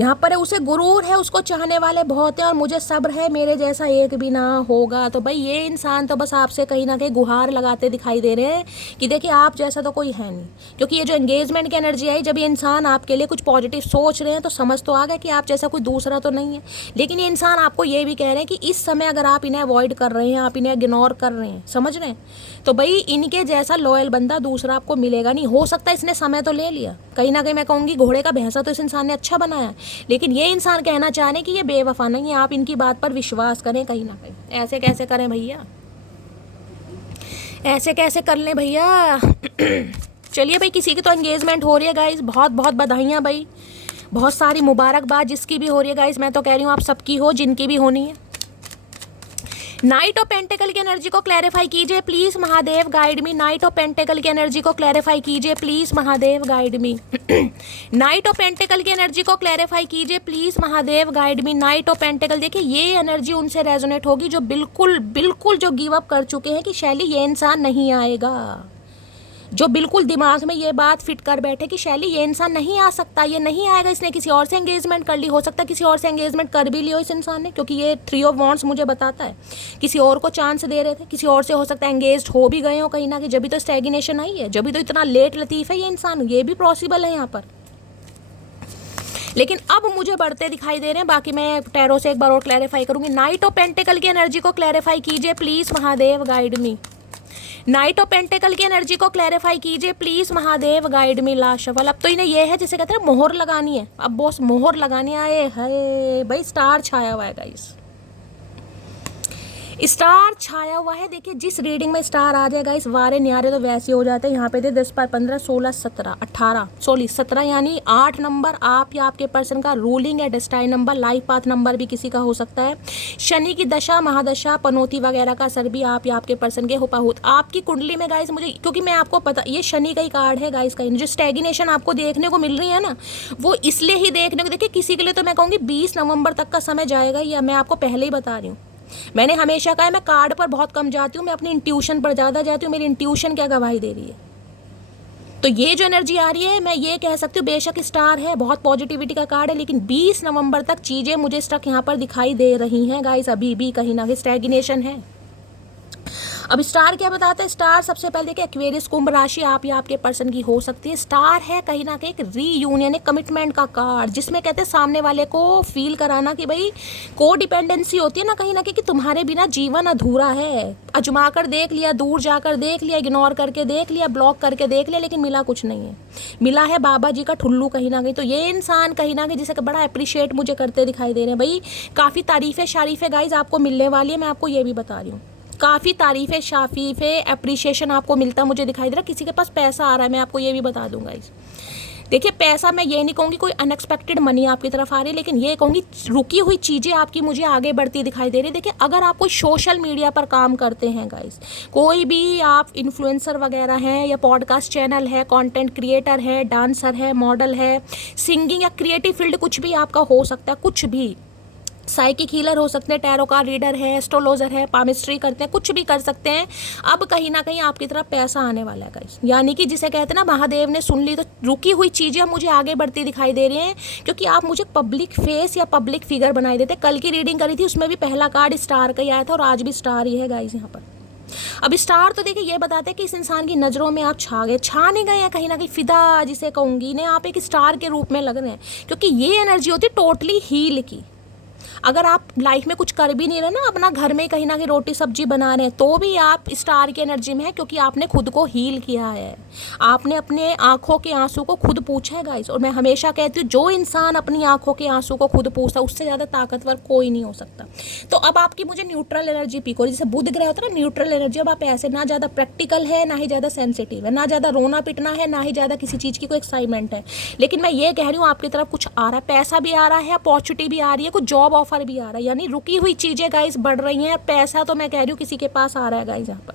यहाँ पर है उसे गुरूर है, उसको चाहने वाले बहुत हैं और मुझे सब्र है, मेरे जैसा एक भी ना होगा। तो भाई ये इंसान तो बस आपसे कहीं ना कहीं गुहार लगाते दिखाई दे रहे हैं कि देखिए आप जैसा तो कोई है नहीं, क्योंकि ये जो एंगेजमेंट की एनर्जी आई, जब ये इंसान आपके लिए कुछ पॉजिटिव सोच रहे हैं तो समझ तो आ गया कि आप जैसा कोई दूसरा तो नहीं है। लेकिन ये इंसान आपको ये भी कह रहे हैं कि इस समय अगर आप इन्हें अवॉइड कर रहे हैं, आप इन्हें इग्नोर कर रहे हैं, समझ रहे हैं, तो भाई इनके जैसा लॉयल बंदा दूसरा आपको मिलेगा नहीं। हो सकता है इसने समय तो ले लिया, कहीं ना कहीं मैं कहूँगी घोड़े का भैंसा तो इस इंसान ने अच्छा बनाया, लेकिन ये इंसान कहना चाह रहे हैं कि ये बेवफा नहीं है, आप इनकी बात पर विश्वास करें कहीं ना कहीं। ऐसे कैसे करें भैया, ऐसे कैसे कर लें भैया। चलिए भाई, किसी की तो एंगेजमेंट हो रही है गाइस, बहुत बहुत बधाइयाँ भाई, बहुत सारी मुबारकबाद जिसकी भी हो रही है गाइस, मैं तो कह रही हूँ आप सबकी हो, जिनकी भी होनी है। नाइट ऑफ पेंटेकल की एनर्जी को क्लैरिफाई कीजिए please Mahadev, guide me. Night of pentacle की एनर्जी को क्लैरिफाई कीजिए please Mahadev, guide me. Night of pentacle की एनर्जी को क्लैरिफाई कीजिए please Mahadev, guide me. Night of pentacle, देखिए ये एनर्जी उनसे रेजोनेट होगी जो बिल्कुल बिल्कुल जो गिव अप कर चुके हैं कि शैली ये इंसान नहीं आएगा, जो बिल्कुल दिमाग में ये बात फिट कर बैठे कि शैली ये इंसान नहीं आ सकता, ये नहीं आएगा, इसने किसी और से एंगेजमेंट कर ली, हो सकता है किसी और से एंगेजमेंट कर भी लियो इस इंसान ने, क्योंकि ये 3 ऑफ वॉन्ड्स मुझे बताता है किसी और को चांस दे रहे थे, किसी और से हो सकता है एंगेज हो भी गए हो कहीं ना कहीं, जब भी तो स्टैग्नेशन आई है, जब भी तो इतना लेट लतीफ़ है ये इंसान, ये भी पॉसिबल है यहाँ पर। लेकिन अब मुझे बढ़ते दिखाई दे रहे हैं, बाकी मैं टैरो से एक बार और क्लैरिफाई करूंगी। नाइट ऑफ पेंटेकल की एनर्जी को क्लैरिफाई कीजिए please Mahadev, guide me. Night of pentacle की एनर्जी को क्लैरिफाई कीजिए please Mahadev, guide me. Last shuffle, अब तो इन्हें ये है जिसे कहते हैं मोहर लगानी है, अब बॉस मोहर लगानी है भाई, स्टार छाया हुआ है गाइस, स्टार छाया हुआ है। देखिए जिस रीडिंग में स्टार आ जाएगा इस वारे न्यारे तो वैसे हो जाते हैं। यहाँ पे थे 10 पर 15 16 17 18 16 17 यानी 8 नंबर आप या आपके पर्सन का रूलिंग या destined number, life path number भी किसी का हो सकता है। शनि की दशा महादशा पनौती वगैरह का असर भी आप या आपके पर्सन के हुपाहुत आपकी कुंडली में गाइस, मुझे क्योंकि मैं आपको पता ये शनि का ही कार्ड है गाइस, का जो स्टैग्नेशन आपको देखने को मिल रही है ना, वो इसलिए ही देखने को, देखिए किसी के लिए तो मैं कहूँगी 20 नवंबर तक का समय जाएगा, या मैं आपको पहले ही बता रही हूँ। मैंने हमेशा कहा है मैं कार्ड पर बहुत कम जाती हूँ, मैं अपनी इंट्यूशन पर ज़्यादा जाती हूँ, मेरी इंट्यूशन क्या गवाही दे रही है। तो ये जो एनर्जी आ रही है मैं ये कह सकती हूँ, बेशक स्टार है, बहुत पॉजिटिविटी का कार्ड है, लेकिन 20 नवंबर तक चीज़ें मुझे स्टक यहाँ पर दिखाई दे रही हैं गाइस, अभी भी कहीं ना कहीं स्टैग्नेशन है। अब स्टार क्या बताता है, स्टार सबसे पहले देखिए एक्वेरियस कुंभ राशि आप या आपके पर्सन की हो सकती है। स्टार है कहीं ना कहीं एक रीयूनियन, एक कमिटमेंट का कार्ड, जिसमें कहते हैं सामने वाले को फील कराना कि भाई को डिपेंडेंसी होती है ना कहीं कि तुम्हारे बिना जीवन अधूरा है। अजमा कर देख लिया, दूर जाकर देख लिया, इग्नोर करके देख लिया, ब्लॉक करके देख लिया, लेकिन मिला कुछ नहीं है। मिला है बाबा जी का ठुल्लू कहीं ना कहीं। तो ये इंसान कहीं ना कहीं जिसे बड़ा अप्रिशिएट मुझे करते दिखाई दे रहे हैं भाई, काफ़ी तारीफ़ें शारीफ़ें गाइज आपको मिलने वाली है, मैं आपको ये भी बता रही हूँ, काफ़ी तारीफ़ें शाफीफ़े अप्रिशिएशन आपको मिलता मुझे दिखाई दे रहा है। किसी के पास पैसा आ रहा है, मैं आपको ये भी बता दूंगा इस, देखिए पैसा मैं ये नहीं कहूँगी कोई अनएक्सपेक्टेड मनी आपकी तरफ आ रही है, लेकिन ये कहूँगी रुकी हुई चीज़ें आपकी मुझे आगे बढ़ती दिखाई दे रही है। देखिए अगर आप कोई सोशल मीडिया पर काम करते हैं गाइस, कोई भी आप इन्फ्लुएंसर वगैरह हैं या पॉडकास्ट चैनल है, कंटेंट क्रिएटर है, डांसर है, मॉडल है, सिंगिंग या क्रिएटिव फील्ड कुछ भी आपका हो सकता है, कुछ भी साइकिक हीलर हो सकते हैं, टैरो कार्ड रीडर है, एस्ट्रोलॉजर है, पामिस्ट्री करते हैं, कुछ भी कर सकते हैं। अब कहीं ना कहीं आपकी तरफ पैसा आने वाला है गाइस, यानी कि जिसे कहते हैं ना महादेव ने सुन ली, तो रुकी हुई चीज़ें मुझे आगे बढ़ती दिखाई दे रही हैं, क्योंकि आप मुझे पब्लिक फेस या पब्लिक फिगर बनाए देते। कल की रीडिंग करी थी, उसमें भी पहला कार्ड स्टार का ही आया था और आज भी स्टार ही है गाइस यहाँ पर। अब स्टार तो देखिए ये बताते हैं कि इस इंसान की नज़रों में आप छा गए, छा नहीं गए हैं, कहीं ना कहीं फिदा जिसे कहूँगी ने, आप एक स्टार के रूप में लग रहे हैं, क्योंकि ये एनर्जी होती है टोटली हील की। अगर आप लाइफ में कुछ कर भी नहीं रहे ना, अपना घर में कहीं ना कहीं रोटी सब्जी बना रहे हैं, तो भी आप स्टार की एनर्जी में है, क्योंकि आपने खुद को हील किया है, आपने अपने आंखों के आंसू को खुद पूछा है गाइस। और मैं हमेशा कहती हूँ, जो इंसान अपनी आंखों के आंसू को खुद पूछता है, उससे ज़्यादा ताकतवर कोई नहीं हो सकता। तो अब आपकी मुझे न्यूट्रल एनर्जी पिक हो रही है, जैसे बुध ग्रह होता है ना न्यूट्रल एनर्जी। अब आप ऐसे ना ज़्यादा प्रैक्टिकल है, ना ही ज़्यादा सेंसिटिव है, ना ज़्यादा रोना पिटना है, ना ही ज़्यादा किसी चीज़ की कोई एक्साइटमेंट है, लेकिन मैं ये कह रही हूँ आपकी तरफ कुछ आ रहा है, पैसा भी आ रहा है, अपॉर्चुनिटी भी आ रही है, कुछ जॉब ऑफर भी आ रहा है, यानी रुकी हुई चीज़ें गाइस बढ़ रही हैं। पैसा तो मैं कह रही हूँ किसी के पास आ रहा है गाइस यहाँ पर,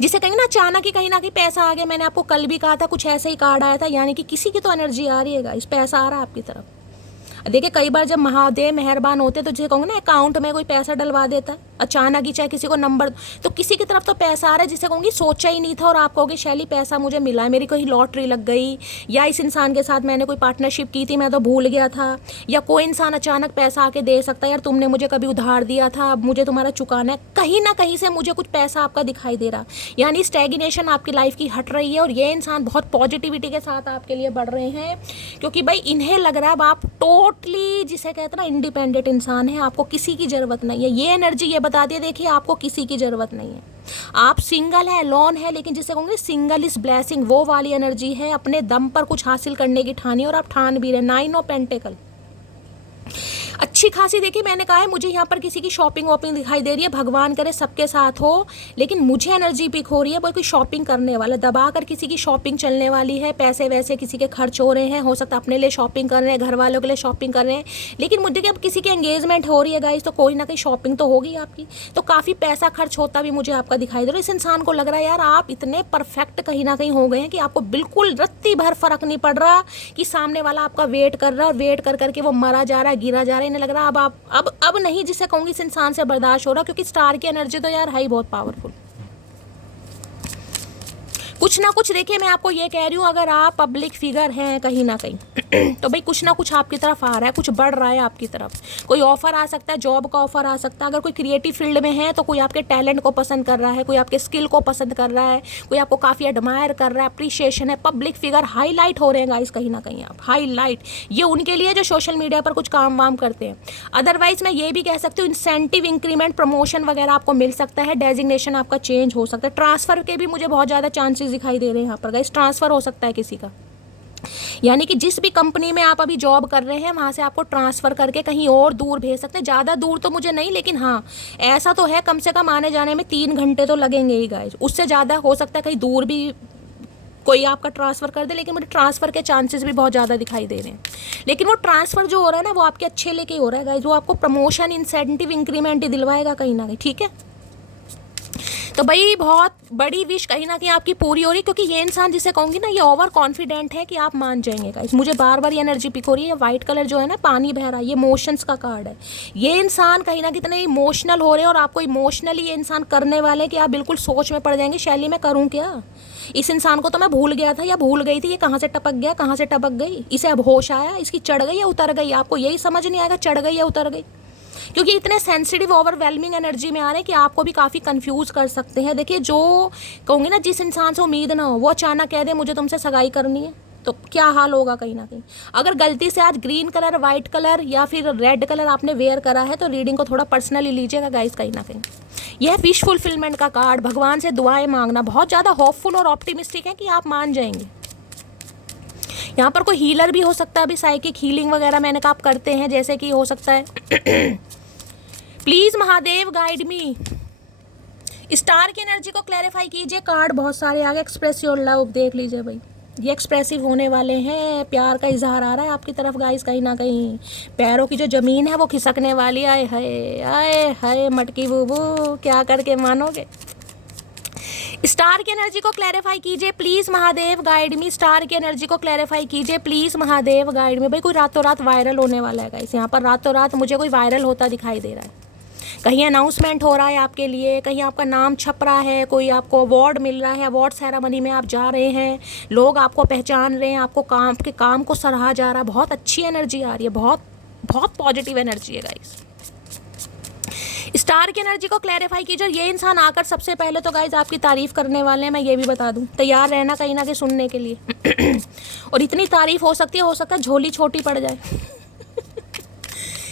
जिसे कहेंगे ना अचानक ही कहीं ना कहीं पैसा आ गया। मैंने आपको कल भी कहा था कुछ ऐसे ही कार्ड आया था, यानी कि किसी की तो एनर्जी आ रही है गाइस, पैसा आ रहा है आपकी तरफ। देखिए कई बार जब महादेव मेहरबान होते तो जिसे कहूँगा ना अकाउंट में कोई पैसा डलवा देता है अचानक ही, चाहे किसी को नंबर, तो किसी की तरफ तो पैसा आ रहा है जिसे कहूँगी सोचा ही नहीं था, और आप कहोगे शैली पैसा मुझे मिला है, मेरी कोई लॉटरी लग गई, या इस इंसान के साथ मैंने कोई पार्टनरशिप की थी मैं तो भूल गया था, या कोई इंसान अचानक पैसा आके दे सकता है, यार तुमने मुझे कभी उधार दिया था, अब मुझे तुम्हारा चुकाना है, कहीं ना कहीं से मुझे कुछ पैसा आपका दिखाई दे रहा, यानी स्टैग्नेशन आपकी लाइफ की हट रही है। और ये इंसान बहुत पॉजिटिविटी के साथ आपके लिए बढ़ रहे हैं, क्योंकि भाई इन्हें लग रहा है अब आप टोटली जिसे कहते हैं ना इंडिपेंडेंट इंसान है, आपको किसी की ज़रूरत नहीं है। ये एनर्जी ये बताती है देखिए आपको किसी की ज़रूरत नहीं है, आप सिंगल है, लोन है, लेकिन जिसे कहूँगे सिंगल इज ब्लेसिंग, वो वाली एनर्जी है, अपने दम पर कुछ हासिल करने की ठानी, और आप ठान भी रहे। 9 ऑफ पेंटिकल अच्छी खासी, देखिए मैंने कहा है मुझे यहाँ पर किसी की शॉपिंग वॉपिंग दिखाई दे रही है, भगवान करे सबके साथ हो, लेकिन मुझे एनर्जी पिक हो रही है कोई शॉपिंग करने वाला, दबा कर किसी की शॉपिंग चलने वाली है, पैसे वैसे किसी के खर्च हो रहे हैं, हो सकता है अपने लिए शॉपिंग कर रहे हैं, घर वालों के लिए शॉपिंग कर रहे हैं, लेकिन मुझे कि अब किसी की एंगेजमेंट हो रही है गाइस, तो कोई ना कोई शॉपिंग तो होगी आपकी, तो काफ़ी पैसा खर्च होता भी मुझे आपका दिखाई दे रहा है। इस इंसान को लग रहा है यार आप इतने परफेक्ट कहीं ना कहीं हो गए हैं कि आपको बिल्कुल रत्ती भर फर्क नहीं पड़ रहा कि सामने वाला आपका वेट कर रहा है, और वेट कर करके वो मरा जा रहा है, गिरा जा रहा है। इन्हें लग रहा है अब आप अब नहीं जिसे कहूँगी इस इंसान से बर्दाश्त हो रहा, क्योंकि स्टार की एनर्जी तो यार है ही बहुत पावरफुल। कुछ ना कुछ देखिए मैं आपको ये कह रही हूँ, अगर आप पब्लिक फिगर हैं कहीं ना कहीं तो भाई कुछ ना कुछ आपकी तरफ आ रहा है, कुछ बढ़ रहा है आपकी तरफ, कोई ऑफर आ सकता है, जॉब का ऑफर आ सकता है। अगर कोई क्रिएटिव फील्ड में है तो कोई आपके टैलेंट को पसंद कर रहा है, कोई आपके स्किल को पसंद कर रहा है, कोई आपको काफ़ी एडमायर कर रहा है, अप्रिशिएशन है, पब्लिक फिगर हाईलाइट हो रहे हैं गाइस कहीं ना कहीं आप हाईलाइट। ये उनके लिए जो सोशल मीडिया पर कुछ काम वाम करते हैं। अदरवाइज मैं ये भी कह सकती हूँ इंसेंटिव, इंक्रीमेंट, प्रमोशन वगैरह आपको मिल सकता है, डेजिग्नेशन आपका चेंज हो सकता है, ट्रांसफर के भी मुझे बहुत ज़्यादा चांसेस दिखाई दे रहे हैं यहाँ पर गाइस, ट्रांसफर हो सकता है किसी का, यानी कि जिस भी कंपनी में आप अभी जॉब कर रहे हैं वहाँ से आपको ट्रांसफ़र करके कहीं और दूर भेज सकते हैं। ज़्यादा दूर तो मुझे नहीं, लेकिन हाँ ऐसा तो है कम से कम आने जाने में 3 घंटे तो लगेंगे ही गाइस, उससे ज़्यादा हो सकता है कहीं दूर भी कोई आपका ट्रांसफ़र कर दे, लेकिन मुझे ट्रांसफ़र के चांसेस भी बहुत ज़्यादा दिखाई दे रहे हैं। लेकिन वो ट्रांसफ़र जो हो रहा है ना वो आपके अच्छे लेके ही हो रहा है गाइस, वो आपको प्रमोशन, इंसेंटिव, इंक्रीमेंट ही दिलवाएगा कहीं ना कहीं, ठीक है। तो भाई बहुत बड़ी विश कहीं ना कहीं आपकी पूरी हो रही है, क्योंकि ये इंसान जिसे कहूँगी ना ये ओवर कॉन्फिडेंट है कि आप मान जाएंगे गाइस। मुझे बार बार ये एनर्जी पिक हो रही है, वाइट कलर जो है ना पानी बह रहा है, ये इमोशंस का कार्ड है। ये इंसान कहीं ना कितने इमोशनल हो रहे हैं, और आपको इमोशनली ये इंसान करने वाले हैं कि आप बिल्कुल सोच में पड़ जाएंगे, शैली मैं करूँ क्या, इस इंसान को तो मैं भूल गया था या भूल गई थी, ये कहाँ से टपक गया, कहाँ से टपक गई, इसे अब होश आया, इसकी चढ़ गई या उतर गई, आपको यही समझ नहीं आएगा चढ़ गई या उतर गई, क्योंकि इतने सेंसिटिव ओवरवेलमिंग एनर्जी में आ रहे हैं कि आपको भी काफ़ी कंफ्यूज कर सकते हैं। देखिए जो कहूँगी ना जिस इंसान से उम्मीद ना हो वो अचानक कह दे मुझे तुमसे सगाई करनी है, तो क्या हाल होगा कहीं ना कहीं। अगर गलती से आज ग्रीन कलर, वाइट कलर या फिर रेड कलर आपने वेयर करा है तो रीडिंग को थोड़ा पर्सनली लीजिएगा गाइस कहीं ना कहीं। यह विश फुलफिलमेंट का कार्ड, भगवान से दुआएं मांगना, बहुत ज़्यादा होपफुल और ऑप्टिमिस्टिक है कि आप मान जाएंगे। यहाँ पर कोई हीलर भी हो सकता है, अभी साइकिक हीलिंग वगैरह मैंने कहा आप करते हैं, जैसे कि हो सकता है please Mahadev guide me, star की एनर्जी को क्लैरिफाई कीजिए। कार्ड बहुत सारे आगे, एक्सप्रेस योर लव देख लीजिए भाई, ये एक्सप्रेसिव होने वाले हैं, प्यार का इजहार आ रहा है आपकी तरफ गाइस कहीं ना कहीं। पैरों की जो ज़मीन है वो खिसकने वाली, आए हाय मटकी बूबू क्या करके मानोगे। स्टार की एनर्जी को क्लैरिफाई कीजिए please Mahadev guide me. Star की एनर्जी को क्लैरिफाई कीजिए प्लीज महादेव गाइड मी। भाई कोई रातों रात वायरल होने वाला है गाइस, यहाँ पर रातों रात मुझे कोई वायरल होता दिखाई दे रहा है। कहीं अनाउंसमेंट हो रहा है आपके लिए, कहीं आपका नाम छप रहा है, कोई आपको अवार्ड मिल रहा है, अवार्ड सेरेमनी में आप जा रहे हैं, लोग आपको पहचान रहे हैं, आपको आपके काम को सराहा जा रहा है। बहुत अच्छी एनर्जी आ रही है, बहुत बहुत पॉजिटिव एनर्जी है गाइस। स्टार की एनर्जी को क्लैरिफाई कीजिए। ये इंसान आकर सबसे पहले तो गाइज आपकी तारीफ करने वाले हैं, मैं ये भी बता दूं, तैयार रहना कहीं ना कहीं सुनने के लिए। और इतनी तारीफ हो सकती है, हो सकता है झोली छोटी पड़ जाए।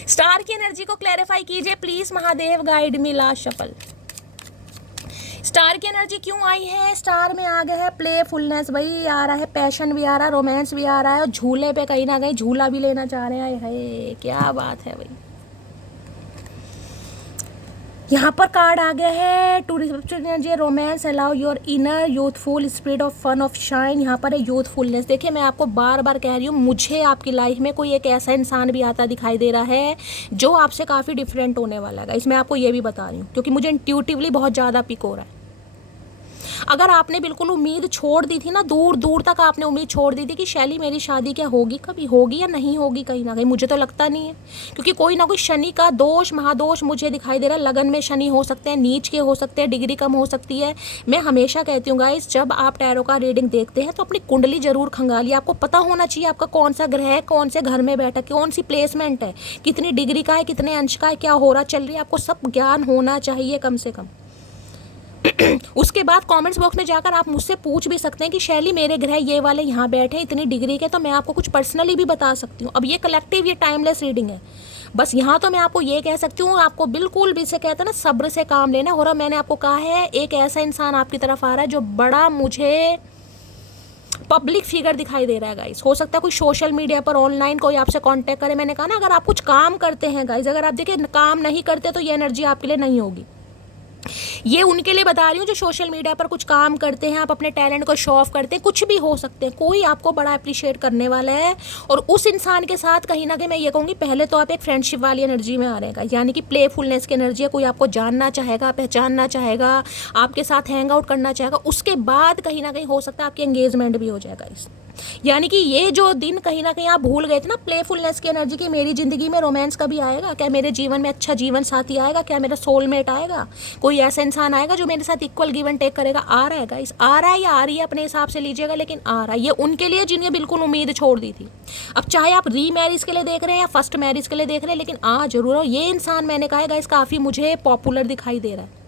स्टार की एनर्जी को क्लैरिफाई कीजिए please Mahadev guide me. Last shuffle. Star की एनर्जी क्यों आई है? स्टार में आ गया है प्लेफुलनेस, भाई आ रहा है, पैशन भी आ रहा है, रोमांस भी आ रहा है, और झूले पे कहीं ना कहीं झूला भी लेना चाह रहे हैं। हाय क्या बात है भाई। यहाँ पर कार्ड आ गया है tourist energy, romance, allow your inner youthful spirit of fun of shine. यहाँ पर है यूथफुलनेस। देखिए मैं आपको बार बार कह रही हूँ, मुझे आपकी लाइफ में कोई एक ऐसा इंसान भी आता दिखाई दे रहा है जो आपसे काफ़ी डिफरेंट होने वाला है। इसमें आपको ये भी बता रही हूँ क्योंकि मुझे इंट्यूटिवली बहुत ज़्यादा पिक हो रहा है। अगर आपने बिल्कुल उम्मीद छोड़ दी थी ना, दूर दूर तक आपने उम्मीद छोड़ दी थी कि शैली मेरी शादी क्या होगी, कभी होगी या नहीं होगी, कहीं ना कहीं मुझे तो लगता नहीं है, क्योंकि कोई ना कोई शनि का दोष महादोष मुझे दिखाई दे रहा है। लगन में शनि हो सकते हैं, नीच के हो सकते हैं, डिग्री कम हो सकती है। मैं हमेशा कहती हूँ गाइस, जब आप टैरो का रीडिंग देखते हैं तो अपनी कुंडली जरूर खंगालिए। आपको पता होना चाहिए आपका कौन सा ग्रह है, कौन से घर में बैठा, कौन सी प्लेसमेंट है, कितनी डिग्री का है, कितने अंश का है, क्या हो रहा चल रही है, आपको सब ज्ञान होना चाहिए कम से कम। उसके बाद कमेंट्स बॉक्स में जाकर आप मुझसे पूछ भी सकते हैं कि शैली मेरे ग्रह ये वाले यहाँ बैठे इतनी डिग्री के, तो मैं आपको कुछ पर्सनली भी बता सकती हूँ। अब ये कलेक्टिव, ये टाइमलेस रीडिंग है। बस यहाँ तो मैं आपको ये कह सकती हूँ, आपको बिल्कुल भी से कहते हैं ना सब्र से काम लेना हो रहा। मैंने आपको कहा है एक ऐसा इंसान आपकी तरफ आ रहा है जो बड़ा मुझे पब्लिक फिगर दिखाई दे रहा है गाइस। हो सकता है कोई सोशल मीडिया पर ऑनलाइन कोई आपसे कांटेक्ट करे। मैंने कहा ना, अगर आप कुछ काम करते हैं गाइस, अगर आप देखिए काम नहीं करते तो ये एनर्जी आपके लिए नहीं होगी। ये उनके लिए बता रही हूँ जो सोशल मीडिया पर कुछ काम करते हैं, आप अपने टैलेंट को शो ऑफ करते हैं, कुछ भी हो सकते हैं, कोई आपको बड़ा अप्रिशिएट करने वाला है। और उस इंसान के साथ कहीं ना कहीं मैं ये कहूँगी, पहले तो आप एक फ्रेंडशिप वाली एनर्जी में आ रहे हैं, यानी कि प्लेफुलनेस की एनर्जी है। कोई आपको जानना चाहेगा, पहचानना चाहेगा, आपके साथ हैंग आउट करना चाहेगा। उसके बाद कहीं ना कहीं हो सकता है आपकी एंगेजमेंट भी हो जाएगा इस, यानी कि ये जो दिन कहीं ना कहीं आप भूल गए थे ना प्लेफुलनेस की एनर्जी की, मेरी ज़िंदगी में रोमांस कभी आएगा क्या, मेरे जीवन में अच्छा जीवन साथी आएगा क्या, मेरा सोलमेट आएगा, कोई ऐसा इंसान आएगा जो मेरे साथ इक्वल गिव एंड टेक करेगा। आ रहा है गाइस, आ रहा है या आ रही है अपने हिसाब से लीजिएगा, लेकिन आ रहा है। ये उनके लिए जिन्हें बिल्कुल उम्मीद छोड़ दी थी। अब चाहे आप री मैरिज के लिए देख रहे हैं या फर्स्ट मैरिज के लिए देख रहे हैं, लेकिन आ जरूर। ये इंसान मैंने कहा है गाइस काफ़ी मुझे पॉपुलर दिखाई दे रहा है।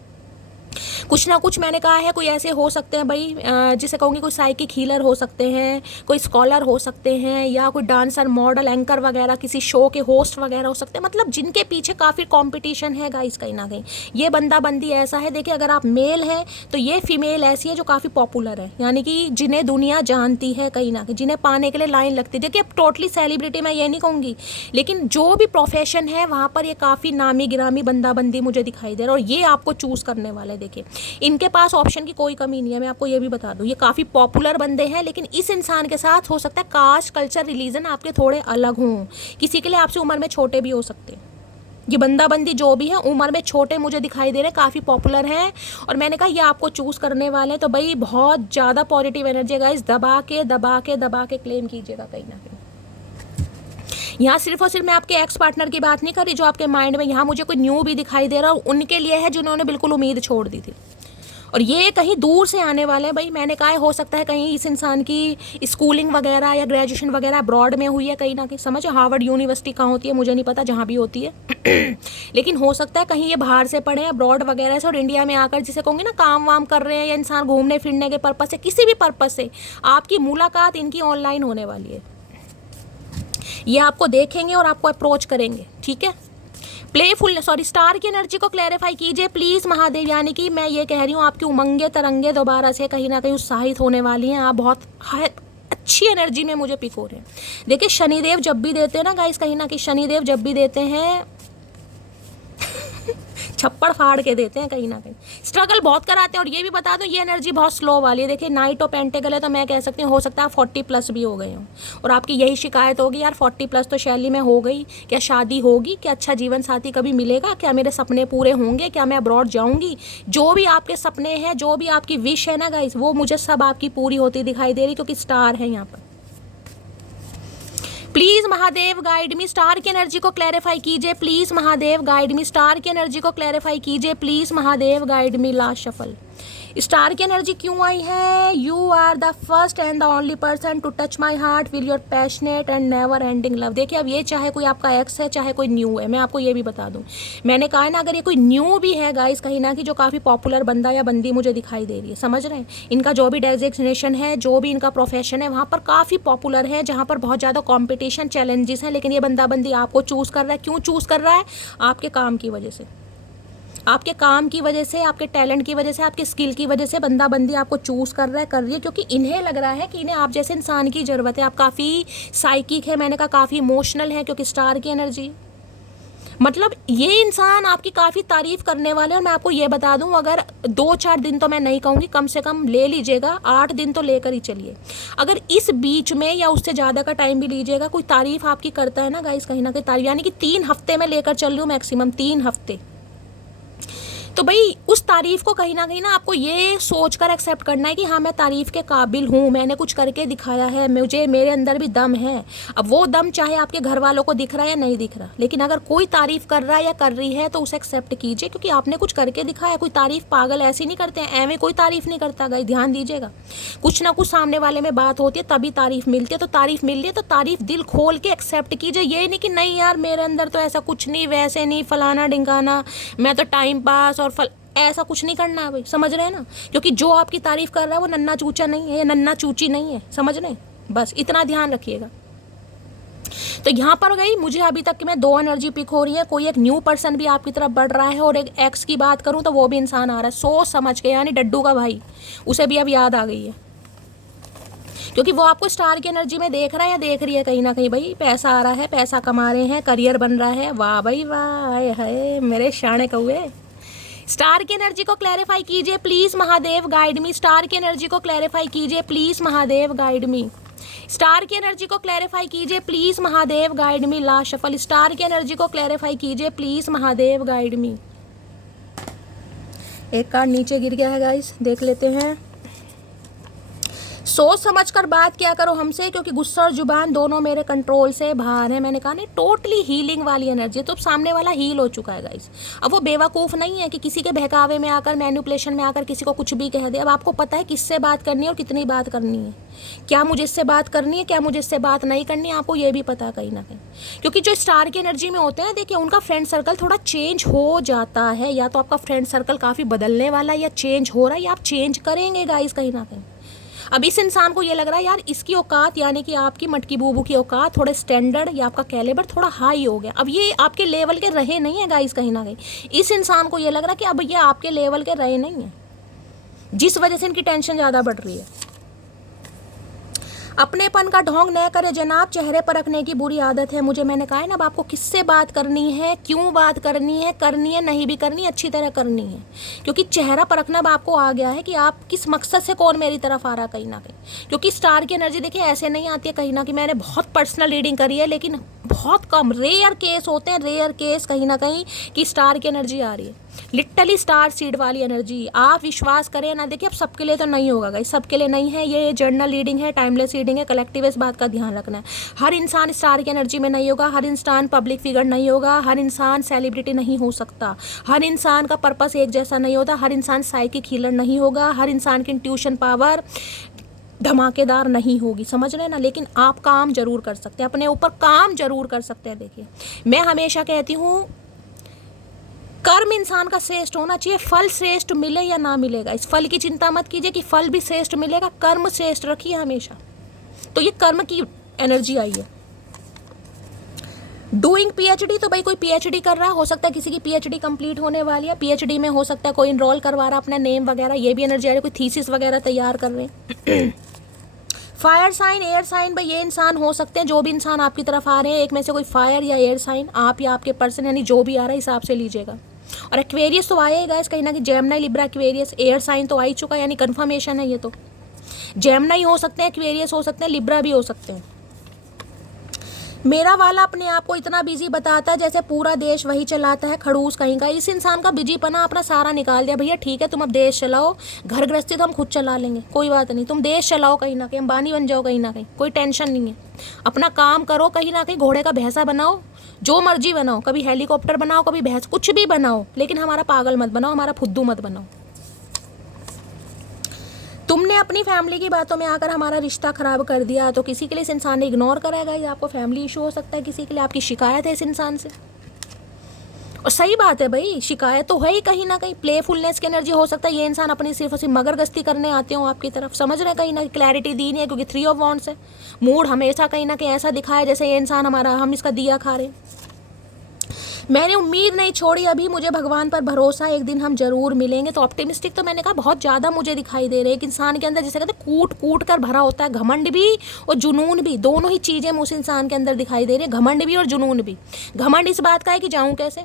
कुछ ना कुछ मैंने कहा है, कोई ऐसे हो सकते हैं भाई, जिसे कहूँगी कोई साइकिक हीलर हो सकते हैं, कोई स्कॉलर हो सकते हैं, या कोई डांसर, मॉडल, एंकर वगैरह, किसी शो के होस्ट वगैरह हो सकते हैं। मतलब जिनके पीछे काफ़ी कंपटीशन है गाइस कहीं ना कहीं। ये बंदा बंदी ऐसा है, देखिए अगर आप मेल हैं तो ये फीमेल ऐसी है जो काफ़ी पॉपुलर है, यानी कि जिन्हें दुनिया जानती है कहीं ना कहीं, जिन्हें पाने के लिए लाइन लगती है। देखिए अब टोटली सेलिब्रिटी मैं ये नहीं कहूँगी, लेकिन जो भी प्रोफेशन है वहाँ पर ये काफ़ी नामी गिरामी बंदा बंदी मुझे दिखाई दे रहा है, और ये आपको चूज़ करने वाले। देखिए इनके पास ऑप्शन की कोई कमी नहीं है, मैं आपको ये भी बता दूं। ये काफ़ी पॉपुलर बंदे हैं, लेकिन इस इंसान के साथ हो सकता है कास्ट, कल्चर, रिलीजन आपके थोड़े अलग हों। किसी के लिए आपसे उम्र में छोटे भी हो सकते हैं। ये बंदा बंदी जो भी है उम्र में छोटे मुझे दिखाई दे रहे हैं, काफ़ी पॉपुलर हैं, और मैंने कहा ये आपको चूज़ करने वाले हैं। तो भाई बहुत ज़्यादा पॉजिटिव एनर्जी है गाइस, दबा के दबा के दबा के क्लेम कीजिएगा कहीं ना कहीं। यहाँ सिर्फ और सिर्फ मैं आपके एक्स पार्टनर की बात नहीं कर रही जो आपके माइंड में, यहाँ मुझे कोई न्यू भी दिखाई दे रहा है, और उनके लिए है जिन्होंने बिल्कुल उम्मीद छोड़ दी थी, और ये कहीं दूर से आने वाले हैं। भाई मैंने कहा है हो सकता है कहीं इस इंसान की स्कूलिंग वगैरह या ग्रेजुएशन वगैरह अब्रॉड में हुई है कहीं ना कहीं। समझो हार्वर्ड यूनिवर्सिटी कहाँ होती है मुझे नहीं पता, जहाँ भी होती है लेकिन हो सकता है कहीं ये बाहर से पढ़े अब्रॉड वगैरह से, और इंडिया में आकर जिसे कहूँगी ना काम वाम कर रहे हैं, या इंसान घूमने फिरने के पर्पज़ से, किसी भी पर्पज़ से आपकी मुलाकात इनकी ऑनलाइन होने वाली है। ये आपको देखेंगे और आपको अप्रोच करेंगे, ठीक है। स्टार की एनर्जी को क्लैरिफाई कीजिए प्लीज़ महादेव, यानी कि मैं ये कह रही हूँ आपकी उमंगे तरंगे दोबारा से कहीं ना कहीं उत्साहित होने वाली हैं। आप बहुत अच्छी एनर्जी में मुझे पिक हो रहे हैं। देखिए शनिदेव जब भी देते हैं ना गाइस, कहीं ना कहीं शनिदेव जब भी देते हैं छप्पड़ फाड़ के देते हैं कहीं ना कहीं, स्ट्रगल बहुत कराते हैं। और ये भी बता दो ये एनर्जी बहुत स्लो वाली है। देखिए नाइट ऑफ पेंटिकल है तो मैं कह सकती हूँ हो सकता है 40+ भी हो गए हों और आपकी यही शिकायत होगी यार 40+ तो शैली में हो गई, क्या शादी होगी, क्या अच्छा जीवन साथी कभी मिलेगा, क्या मेरे सपने पूरे होंगे, क्या मैं अब्रॉड जाऊँगी। जो भी आपके सपने हैं, जो भी आपकी विश है ना गाइस, वो मुझे सब आपकी पूरी होती दिखाई दे रही, क्योंकि स्टार है यहाँ पर। Please Mahadev guide me, star की एनर्जी को क्लैरिफाई कीजिए। Please Mahadev guide me, star की एनर्जी को क्लैरिफाई कीजिए। Please Mahadev guide me. Last shuffle, star की एनर्जी क्यों आई है? You are the first and the only person to touch my heart will your passionate and never ending love. देखिए अब ये चाहे कोई आपका एक्स है चाहे कोई न्यू है, मैं आपको ये भी बता दूं, मैंने कहा है ना, अगर ये कोई न्यू भी है गाइस कहीं ना कि जो काफ़ी पॉपुलर बंदा या बंदी मुझे दिखाई दे रही है, समझ रहे हैं, इनका जो भी डेजिग्नेशन है, जो भी इनका प्रोफेशन है, वहाँ पर काफ़ी पॉपुलर है, जहाँ पर बहुत ज़्यादा कॉम्पिटिशन चैलेंजेस हैं, लेकिन ये बंदा बंदी आपको चूज़ कर रहा है। क्यों चूज़ कर रहा है? आपके काम की वजह से, आपके काम की वजह से, आपके टैलेंट की वजह से, आपके स्किल की वजह से बंदा बंदी आपको चूज़ कर रहा है, कर रही है, क्योंकि इन्हें लग रहा है कि इन्हें आप जैसे इंसान की ज़रूरत है। आप काफ़ी साइकिक है, मैंने कहा काफ़ी इमोशनल है, क्योंकि स्टार की एनर्जी, मतलब ये इंसान आपकी काफ़ी तारीफ़ करने वाले हैं। और मैं आपको ये बता दूं, अगर 2-4 दिन तो मैं नहीं कहूँगी, कम से कम ले लीजिएगा, 8 दिन तो लेकर ही चलिए। अगर इस बीच में या उससे ज़्यादा का टाइम भी लीजिएगा, कोई तारीफ़ आपकी करता है ना गाइस कहीं ना कहीं तारीफ, यानी कि 3 हफ्ते में लेकर चल रही हूँ, मैक्सिमम 3 हफ्ते, तो भाई उस तारीफ़ को कहीं ना आपको ये सोचकर एक्सेप्ट करना है कि हाँ मैं तारीफ़ के काबिल हूँ, मैंने कुछ करके दिखाया है, मुझे मेरे अंदर भी दम है। अब वो दम चाहे आपके घर वालों को दिख रहा है या नहीं दिख रहा, लेकिन अगर कोई तारीफ़ कर रहा है या कर रही है तो उसे एक्सेप्ट कीजिए, क्योंकि आपने कुछ करके दिखाया। कोई तारीफ़ पागल ऐसी नहीं करते हैं, एवं कोई तारीफ़ नहीं करता गाइस, ध्यान दीजिएगा। कुछ ना कुछ सामने वाले में बात होती है तभी तारीफ़ मिलती है, तो तारीफ़ मिल रही है तो तारीफ़ दिल खोल के एक्सेप्ट कीजिए। ये नहीं कि नहीं यार मेरे अंदर तो ऐसा कुछ नहीं, वैसे नहीं, फलाना ढिंकाना, मैं तो टाइम पास और ऐसा कुछ नहीं करना है भाई, समझ रहे हैं ना, क्योंकि जो आपकी तारीफ़ कर रहा है वो नन्ना चूचा नहीं है या नन्ना चूची नहीं है, समझ रहे हैं, बस इतना ध्यान रखिएगा। तो यहाँ पर गई मुझे अभी तक कि मैं 2 एनर्जी पिक हो रही है, कोई एक न्यू पर्सन भी आपकी तरफ बढ़ रहा है, और एक एक्स की बात करूँ तो वो भी इंसान आ रहा है, सोच समझ के, यानी डड्डू का भाई, उसे भी अब याद आ गई है, क्योंकि वो आपको स्टार की एनर्जी में देख रहा है या देख रही है कहीं ना कहीं, भाई पैसा आ रहा है, पैसा कमा रहे हैं, करियर बन रहा है, वाह भाई वाह, है मेरे शाने कौए। स्टार की एनर्जी को क्लैरिफाई कीजिए please Mahadev guide me, star की एनर्जी को क्लैरिफाई कीजिए please Mahadev guide me, star की एनर्जी को क्लैरिफाई कीजिए please Mahadev guide me. Last shuffle, star की एनर्जी को क्लैरिफाई कीजिए प्लीज महादेव गाइड मी। एक कार्ड नीचे गिर गया है गाइस, देख लेते हैं। सोच समझकर बात क्या करो हमसे, क्योंकि गुस्सा और जुबान दोनों मेरे कंट्रोल से बाहर है। मैंने कहा ना टोटली हीलिंग वाली एनर्जी, तो अब सामने वाला हील हो चुका है गाइस। अब वो बेवकूफ़ नहीं है कि किसी के बहकावे में आकर, मैनिपुलेशन में आकर किसी को कुछ भी कह दे। अब आपको पता है किससे बात करनी है और कितनी बात करनी है, क्या मुझे इससे बात करनी है, क्या मुझे इससे बात नहीं करनी है, आपको ये भी पता कहीं ना कहीं। क्योंकि जो स्टार की एनर्जी में होते हैं, देखिए उनका फ्रेंड सर्कल थोड़ा चेंज हो जाता है, या तो आपका फ्रेंड सर्कल काफ़ी बदलने वाला है या चेंज हो रहा है, या आप चेंज करेंगे गाइस कहीं ना कहीं। अब इस इंसान को ये लग रहा है यार इसकी औकात, यानी कि आपकी मटकी बूबू की औकात, थोड़े स्टैंडर्ड या आपका कैलिबर थोड़ा हाई हो गया। अब ये आपके लेवल के रहे नहीं है गाइस कहीं ना कहीं, इस इंसान को ये लग रहा है कि अब ये आपके लेवल के रहे नहीं है, जिस वजह से इनकी टेंशन ज़्यादा बढ़ रही है। अपनेपन का ढोंग न करे जनाब, चेहरे पर रखने की बुरी आदत है मुझे। मैंने कहा है ना, अब आपको किससे बात करनी है, क्यों बात करनी है नहीं भी करनी, अच्छी तरह करनी है, क्योंकि चेहरा परखना अब आपको आ गया है कि आप किस मकसद से कौन मेरी तरफ आ रहा कहीं ना कहीं। क्योंकि स्टार की एनर्जी देखिए ऐसे नहीं आती है कहीं ना कहीं, मैंने बहुत पर्सनल रीडिंग करी है, लेकिन बहुत कम रेयर केस होते हैं, रेयर केस कहीं ना कहीं कि स्टार की एनर्जी आ रही है, लिटरली स्टार सीड वाली एनर्जी। आप विश्वास करें ना, देखिए अब सबके लिए तो नहीं होगा गाइस, सबके लिए नहीं है, ये जर्नल रीडिंग है, टाइमलेस रीडिंग है, कलेक्टिव, इस बात का ध्यान रखना है। हर इंसान स्टार की एनर्जी में नहीं होगा, हर इंसान पब्लिक फिगर नहीं होगा, हर इंसान सेलिब्रिटी नहीं हो सकता, हर इंसान का पर्पस एक जैसा नहीं होता, हर इंसान साइकिक हीलर नहीं होगा, हर इंसान की इंट्यूशन पावर धमाकेदार नहीं होगी, समझ रहे हैं ना। लेकिन आप काम जरूर कर सकते हैं, अपने ऊपर काम जरूर कर सकते हैं। देखिए मैं हमेशा कहती हूँ कर्म इंसान का श्रेष्ठ होना चाहिए, फल श्रेष्ठ मिले या ना मिलेगा, इस फल की चिंता मत कीजिए कि फल भी श्रेष्ठ मिलेगा, कर्म श्रेष्ठ रखिए हमेशा। तो ये कर्म की एनर्जी आई है। डूइंग पीएचडी, तो भाई कोई पीएचडी कर रहा है, हो सकता है किसी की पीएचडी कंप्लीट होने वाली है, पीएचडी में हो सकता है कोई इनरोल करवा रहा है अपना नेम वगैरह, ये भी एनर्जी आ रही है, कोई थीसिस वगैरह तैयार कर रहे हैं। फायर साइन, एयर साइन, भाई ये इंसान हो सकते हैं, जो भी इंसान आपकी तरफ आ रहे हैं एक में से कोई फायर या एयर साइन, आप या आपके पर्सन, यानी जो भी आ रहा है हिसाब से लीजिएगा। और एक्वेरियस तो आया ही गाइस कहीं ना कहीं, Gemini Libra Aquarius air sign तो आ ही चुका, यानी कन्फर्मेशन है ये तो। जेमिनी हो सकते हैं, एक्वेरियस हो सकते हैं, लिब्रा भी हो सकते हैं। मेरा वाला अपने आप को इतना बिजी बताता है जैसे पूरा देश वही चलाता है, खड़ूस कहीं का। इस इंसान का बिजीपना अपना सारा निकाल दिया, भैया ठीक है तुम अब देश चलाओ, घर गृहस्थी तो हम खुद चला लेंगे, कोई बात नहीं, तुम देश चलाओ कहीं ना कहीं, अंबानी बन जाओ कहीं ना कहीं, कोई टेंशन नहीं है। अपना काम करो कहीं ना कहीं, घोड़े का भैंसा बनाओ, जो मर्जी बनाओ, कभी हेलीकॉप्टर बनाओ, कभी भैंस, कुछ भी बनाओ, लेकिन हमारा पागल मत बनाओ, हमारा फुद्दू मत बनाओ। तुमने अपनी फैमिली की बातों में आकर हमारा रिश्ता खराब कर दिया, तो किसी के लिए इस इंसान ने इग्नोर करेगा, ये आपको फैमिली इशू हो सकता है, किसी के लिए आपकी शिकायत है इस इंसान से। और सही बात है भाई, शिकायत तो है ही कहीं ना कहीं, प्लेफुलनेस की एनर्जी हो सकता है ये इंसान अपनी सिर्फ मगरगस्ती करने आते हो आपकी तरफ, समझ रहे हैं कहीं ना क्लैरिटी दी नहीं है, क्योंकि 3 ऑफ वॉन्ड्स है। मूड हमेशा कहीं ना कहीं ऐसा दिखाया जैसे ये इंसान हमारा, हम इसका दिया खा रहे हैं। मैंने उम्मीद नहीं छोड़ी अभी, मुझे भगवान पर भरोसा, एक दिन हम जरूर मिलेंगे। तो ऑप्टिमिस्टिक तो मैंने कहा बहुत ज़्यादा मुझे दिखाई दे रहे हैं। एक इंसान के अंदर जैसे कहते हैं कूट कूट कर भरा होता है, घमंड भी और जुनून भी, दोनों ही चीज़ें उस इंसान के अंदर दिखाई दे रही है, घमंड भी और जुनून भी। घमंड इस बात का है कि जाऊँ कैसे,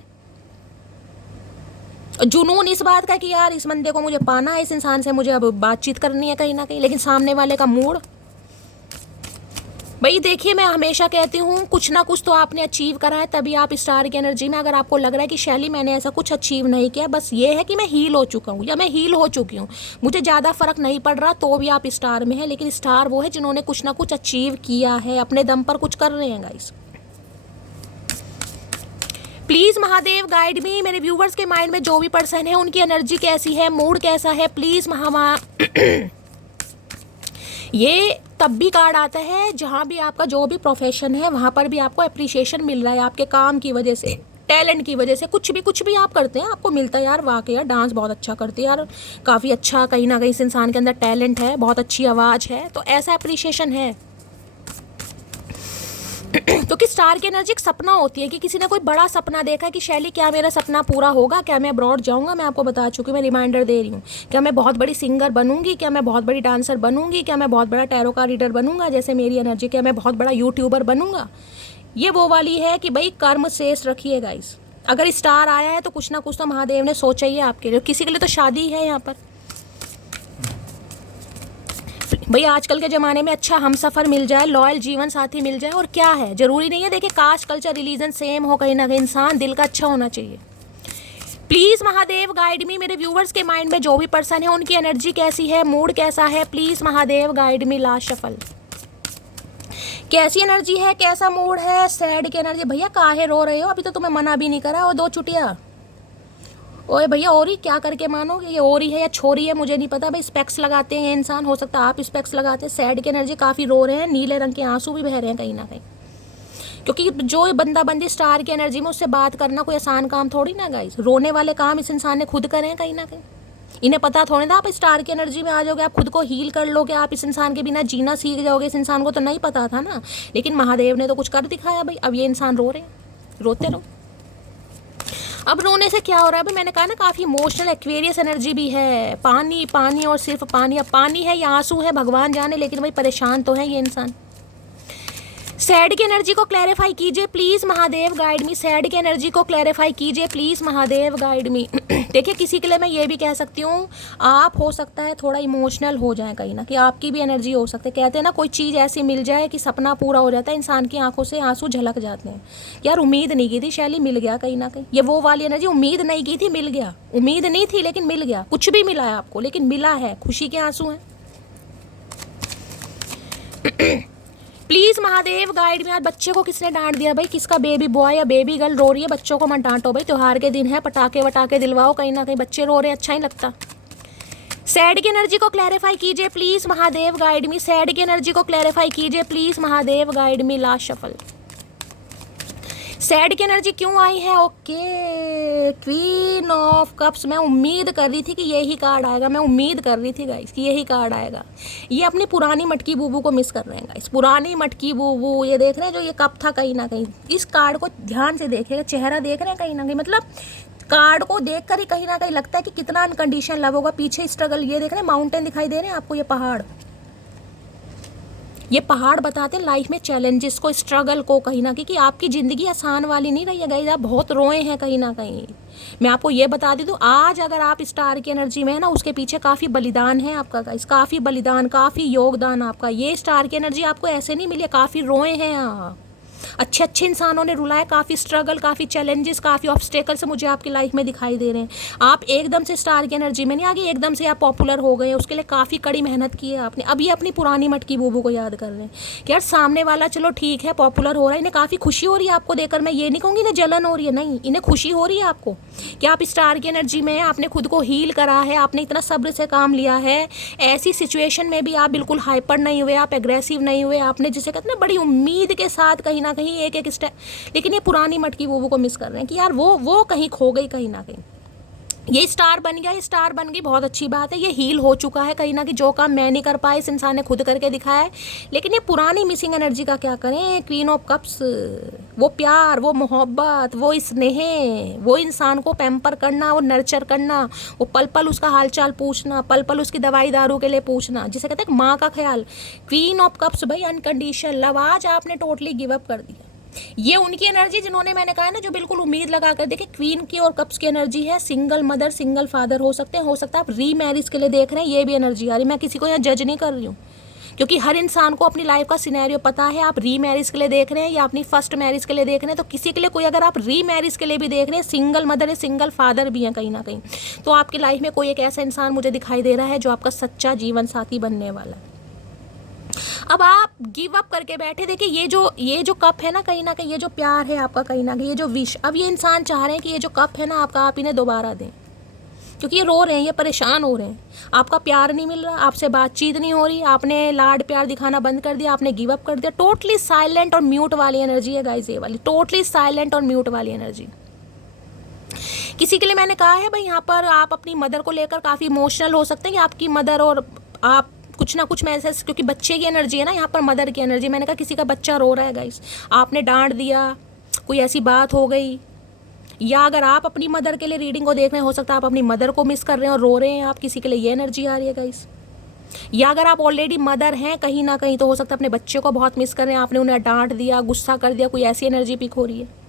जुनून इस बात का है कि यार इस बंदे को मुझे पाना है, इस इंसान से मुझे अब बातचीत करनी है कहीं ना कहीं। लेकिन सामने वाले का मूड, भाई देखिए मैं हमेशा कहती हूँ कुछ ना कुछ तो आपने अचीव करा है, तभी आप स्टार की एनर्जी में। अगर आपको लग रहा है कि शैली मैंने ऐसा कुछ अचीव नहीं किया, बस ये है कि मैं हील हो चुका हूँ या मैं हील हो चुकी हूँ, मुझे ज़्यादा फर्क नहीं पड़ रहा, तो भी आप स्टार में हैं। लेकिन स्टार वो है जिन्होंने कुछ ना कुछ अचीव किया है, अपने दम पर कुछ कर रहे हैं गाइस। प्लीज़ महादेव गाइड मी, मेरे व्यूवर्स के माइंड में जो भी पर्सन है उनकी एनर्जी कैसी है, मूड कैसा है, प्लीज़ ये तब भी कार्ड आता है जहाँ भी आपका जो भी प्रोफेशन है वहाँ पर भी आपको अप्रिसिएशन मिल रहा है, आपके काम की वजह से, टैलेंट की वजह से, कुछ भी आप करते हैं आपको मिलता है। यार वाकई यार डांस बहुत अच्छा करती है यार, काफ़ी अच्छा, कहीं ना कहीं इस इंसान के अंदर टैलेंट है, बहुत अच्छी आवाज़ है, तो ऐसा अप्रिसिएशन है। तो कि स्टार की एनर्जी एक सपना होती है कि किसी ने कोई बड़ा सपना देखा है कि शैली क्या मेरा सपना पूरा होगा, क्या मैं अब्रॉड जाऊंगा, मैं आपको बता चुकी हूँ, मैं रिमाइंडर दे रही हूँ, क्या मैं बहुत बड़ी सिंगर बनूंगी, क्या मैं बहुत बड़ी डांसर बनूंगी, क्या मैं बहुत बड़ा टैरो का रीडर बनूंगा जैसे मेरी एनर्जी, क्या मैं बहुत बड़ा यूट्यूबर बनूंगा। ये वो वाली है कि भाई कर्म शेष रखिए गाइस। अगर स्टार आया है तो कुछ ना कुछ तो महादेव ने सोचा ही है आपके लिए। किसी के लिए तो शादी है यहाँ पर भाई, आजकल के ज़माने में अच्छा हम सफ़र मिल जाए, लॉयल जीवन साथी मिल जाए, और क्या है, ज़रूरी नहीं है देखिए कास्ट कल्चर रिलीजन सेम हो, कहीं ना कहीं इंसान दिल का अच्छा होना चाहिए। प्लीज़ महादेव गाइड मी, मेरे व्यूवर्स के माइंड में जो भी पर्सन है उनकी एनर्जी कैसी है, मूड कैसा है, please Mahadev guide me. Last shuffle, कैसी एनर्जी है, कैसा मूड है, सैड की एनर्जी। भैया काहे रो रहे हो, अभी तो तुम्हें मना भी नहीं करा, और 2 चुटिया। ओए भैया ओरी क्या करके मानोगे, ये ओरी है या छोरी है मुझे नहीं पता भाई, स्पेक्स लगाते हैं इंसान, हो सकता है आप स्पेक्स लगाते हैं। सैड की एनर्जी, काफ़ी रो रहे हैं, नीले रंग के आंसू भी बह रहे हैं कहीं ना कहीं, क्योंकि जो बंदा बंदी स्टार की एनर्जी में, उससे बात करना कोई आसान काम थोड़ी ना गाइस। रोने वाले काम इस इंसान ने खुद करे हैं कहीं ना कहीं, इन्हें पता थोड़ी ना आप स्टार की एनर्जी में आ जाओगे, आप खुद को हील कर लोगे, आप इस इंसान के बिना जीना सीख जाओगे। इस इंसान को तो नहीं पता था ना, लेकिन महादेव ने तो कुछ कर दिखाया भाई। अब ये इंसान रो रहे हैं, रोते रहो। अब रोने से क्या हो रहा है भाई, मैंने कहा ना काफ़ी इमोशनल एक्वेरियस एनर्जी भी है, पानी पानी और सिर्फ पानी। अब पानी है या आंसू है भगवान जाने, लेकिन भाई परेशान तो है ये इंसान। सैड की एनर्जी को क्लैरिफाई कीजिए please Mahadev guide me, sad की एनर्जी को क्लैरिफाई कीजिए प्लीज़ महादेव गाइड मी। देखिए किसी के लिए मैं ये भी कह सकती हूँ, आप हो सकता है थोड़ा इमोशनल हो जाए कहीं ना कि आपकी भी एनर्जी हो सकती है। कहते हैं ना कोई चीज़ ऐसी मिल जाए कि सपना पूरा हो जाता है, इंसान की आंखों से आंसू झलक जाते हैं। यार उम्मीद नहीं की थी शैली, मिल गया कहीं ना कहीं। ये वो वाली एनर्जी, उम्मीद नहीं की थी, मिल गया। उम्मीद नहीं थी लेकिन मिल गया, कुछ भी मिला है आपको लेकिन मिला है, खुशी के आंसू हैं। प्लीज़ महादेव गाइड में। आज बच्चे को किसने डांट दिया भाई, किसका बेबी बॉय या बेबी गर्ल रो रही है, बच्चों को मत डांटो भाई, त्योहार के दिन है, पटाखे वटाखे दिलवाओ, कहीं ना कहीं बच्चे रो रहे हैं, अच्छा ही लगता। सैड की एनर्जी को क्लैरिफाई कीजिए please Mahadev guide me, sad की एनर्जी को क्लैरिफाई कीजिए please Mahadev guide me. Last shuffle, sad की एनर्जी क्यों आई है, ओके क्वीन ऑफ कप्स। मैं उम्मीद कर रही थी कि यही कार्ड आएगा, मैं उम्मीद कर रही थी गाइस कि यही कार्ड आएगा। ये अपनी पुरानी मटकी बूबू को मिस कर रहे हैं गाइस, पुरानी मटकी बूबू, ये देख रहे हैं जो ये कप था कहीं ना कहीं। इस कार्ड को ध्यान से देखिएगा, चेहरा देख रहे हैं कहीं ना कहीं, मतलब कार्ड को देखकर ही कहीं ना कहीं लगता है कि कितना अनकंडीशन लव होगा। पीछे स्ट्रगल, ये देख रहे हैं माउंटेन दिखाई दे रहे हैं आपको, ये पहाड़, ये पहाड़ बताते हैं लाइफ में चैलेंजेस को, स्ट्रगल को, कहीं ना कहीं कि आपकी ज़िंदगी आसान वाली नहीं रही है गाइस, आप बहुत रोए हैं कहीं ना कहीं। मैं आपको ये बता दी, तो आज अगर आप स्टार की एनर्जी में है ना, उसके पीछे काफ़ी बलिदान है आपका गाइस, काफ़ी बलिदान, काफ़ी योगदान आपका। ये स्टार की एनर्जी आपको ऐसे नहीं मिली, काफ़ी रोए हैं आप, अच्छे अच्छे इंसानों ने रुलाया, काफ़ी स्ट्रगल, काफ़ी चैलेंजेस, काफ़ी ऑब्स्टेकल से मुझे आपकी लाइफ में दिखाई दे रहे हैं। आप एकदम से स्टार की एनर्जी में नहीं आ गए, एकदम से आप पॉपुलर हो गए, उसके लिए काफ़ी कड़ी मेहनत की है आपने। अब ये अपनी पुरानी मटकी बूबू को याद कर रहे हैं कि यार सामने वाला चलो ठीक है पॉपुलर हो रहा है, इन्हें काफ़ी खुशी हो रही है आपको देखकर। मैं ये नहीं कहूँगी इन्हें जलन हो रही है, नहीं, इन्हें खुशी हो रही है आपको कि आप स्टार की एनर्जी में हैं, आपने खुद को हील करा है, आपने इतना सब्र से काम लिया है। ऐसी सिचुएशन में भी आप बिल्कुल हाइपर नहीं हुए, आप एग्रेसिव नहीं हुए, आपने जिसे कहते हैं बड़ी उम्मीद के साथ कहीं ना कहीं एक एक स्टेप। लेकिन ये पुरानी मटकी वो को मिस कर रहे हैं कि यार वो कहीं खो गई कहीं ना कहीं। ये स्टार बन गया, ये स्टार बन गई, बहुत अच्छी बात है, ये हील हो चुका है कहीं ना कहीं। जो काम मैं नहीं कर पाया इस इंसान ने खुद करके दिखाया है। लेकिन ये पुरानी मिसिंग एनर्जी का क्या करें? क्वीन ऑफ कप्स, वो प्यार, वो मोहब्बत, वो स्नेह, वो इंसान को पैम्पर करना, वो नर्चर करना, वो पल पल उसका हालचाल पूछना, पल पल उसकी दवाई दारू के लिए पूछना, जिसे कहते हैं माँ का ख्याल। क्वीन ऑफ कप्स भाई, अनकंडीशनल लव। आज आपने टोटली गिव अप कर दिया। ये उनकी एनर्जी जिन्होंने, मैंने कहा है ना, जो बिल्कुल उम्मीद लगा कर देखे। क्वीन की और कप्स की एनर्जी है, सिंगल मदर, सिंगल फादर हो सकते हैं, हो सकता है आप रीमैरिज के लिए देख रहे हैं, ये भी एनर्जी आ रही है। मैं किसी को यहाँ जज नहीं कर रही हूँ, क्योंकि हर इंसान को अपनी लाइफ का सिनेरियो पता है। आप रीमैरिज के लिए देख रहे हैं या अपनी फर्स्ट मैरिज के लिए देख रहे हैं, तो किसी के लिए कोई, अगर आप रीमैरिज के लिए भी देख रहे हैं, सिंगल मदर है, सिंगल फादर भी है कहीं ना कहीं, तो आपकी लाइफ में कोई एक ऐसा इंसान मुझे दिखाई दे रहा है जो आपका सच्चा जीवन साथी बनने वाला है। अब आप गिव अप करके बैठे, देखिए ये जो कप है ना, कहीं ना कहीं ये जो प्यार है आपका, कहीं ना कहीं ये जो विश, अब ये इंसान चाह रहे हैं कि ये जो कप है ना आपका, आप इन्हें दोबारा दें, क्योंकि ये रो रहे हैं, ये परेशान हो रहे हैं। आपका प्यार नहीं मिल रहा, आपसे बातचीत नहीं हो रही, आपने लाड प्यार दिखाना बंद कर दिया, आपने गिव अप कर दिया। टोटली साइलेंट और म्यूट वाली एनर्जी है गाइस, ये वाली टोटली साइलेंट और म्यूट वाली एनर्जी। किसी के लिए मैंने कहा है भाई, यहाँ पर आप अपनी मदर को लेकर काफ़ी इमोशनल हो सकते हैं कि आपकी मदर और आप कुछ ना कुछ मैसेज, क्योंकि बच्चे की एनर्जी है ना यहाँ पर, मदर की एनर्जी। मैंने कहा किसी का बच्चा रो रहा है गाइस, आपने डांट दिया, कोई ऐसी बात हो गई, या अगर आप अपनी मदर के लिए रीडिंग को देख रहे हैं, हो सकता है आप अपनी मदर को मिस कर रहे हैं और रो रहे हैं आप, किसी के लिए ये एनर्जी आ रही है गाइस। या अगर आप ऑलरेडी मदर हैं कहीं ना कहीं, तो हो सकता है अपने बच्चे को बहुत मिस कर रहे हैं, आपने उन्हें डांट दिया, गुस्सा कर दिया, कोई ऐसी एनर्जी पिक हो रही है।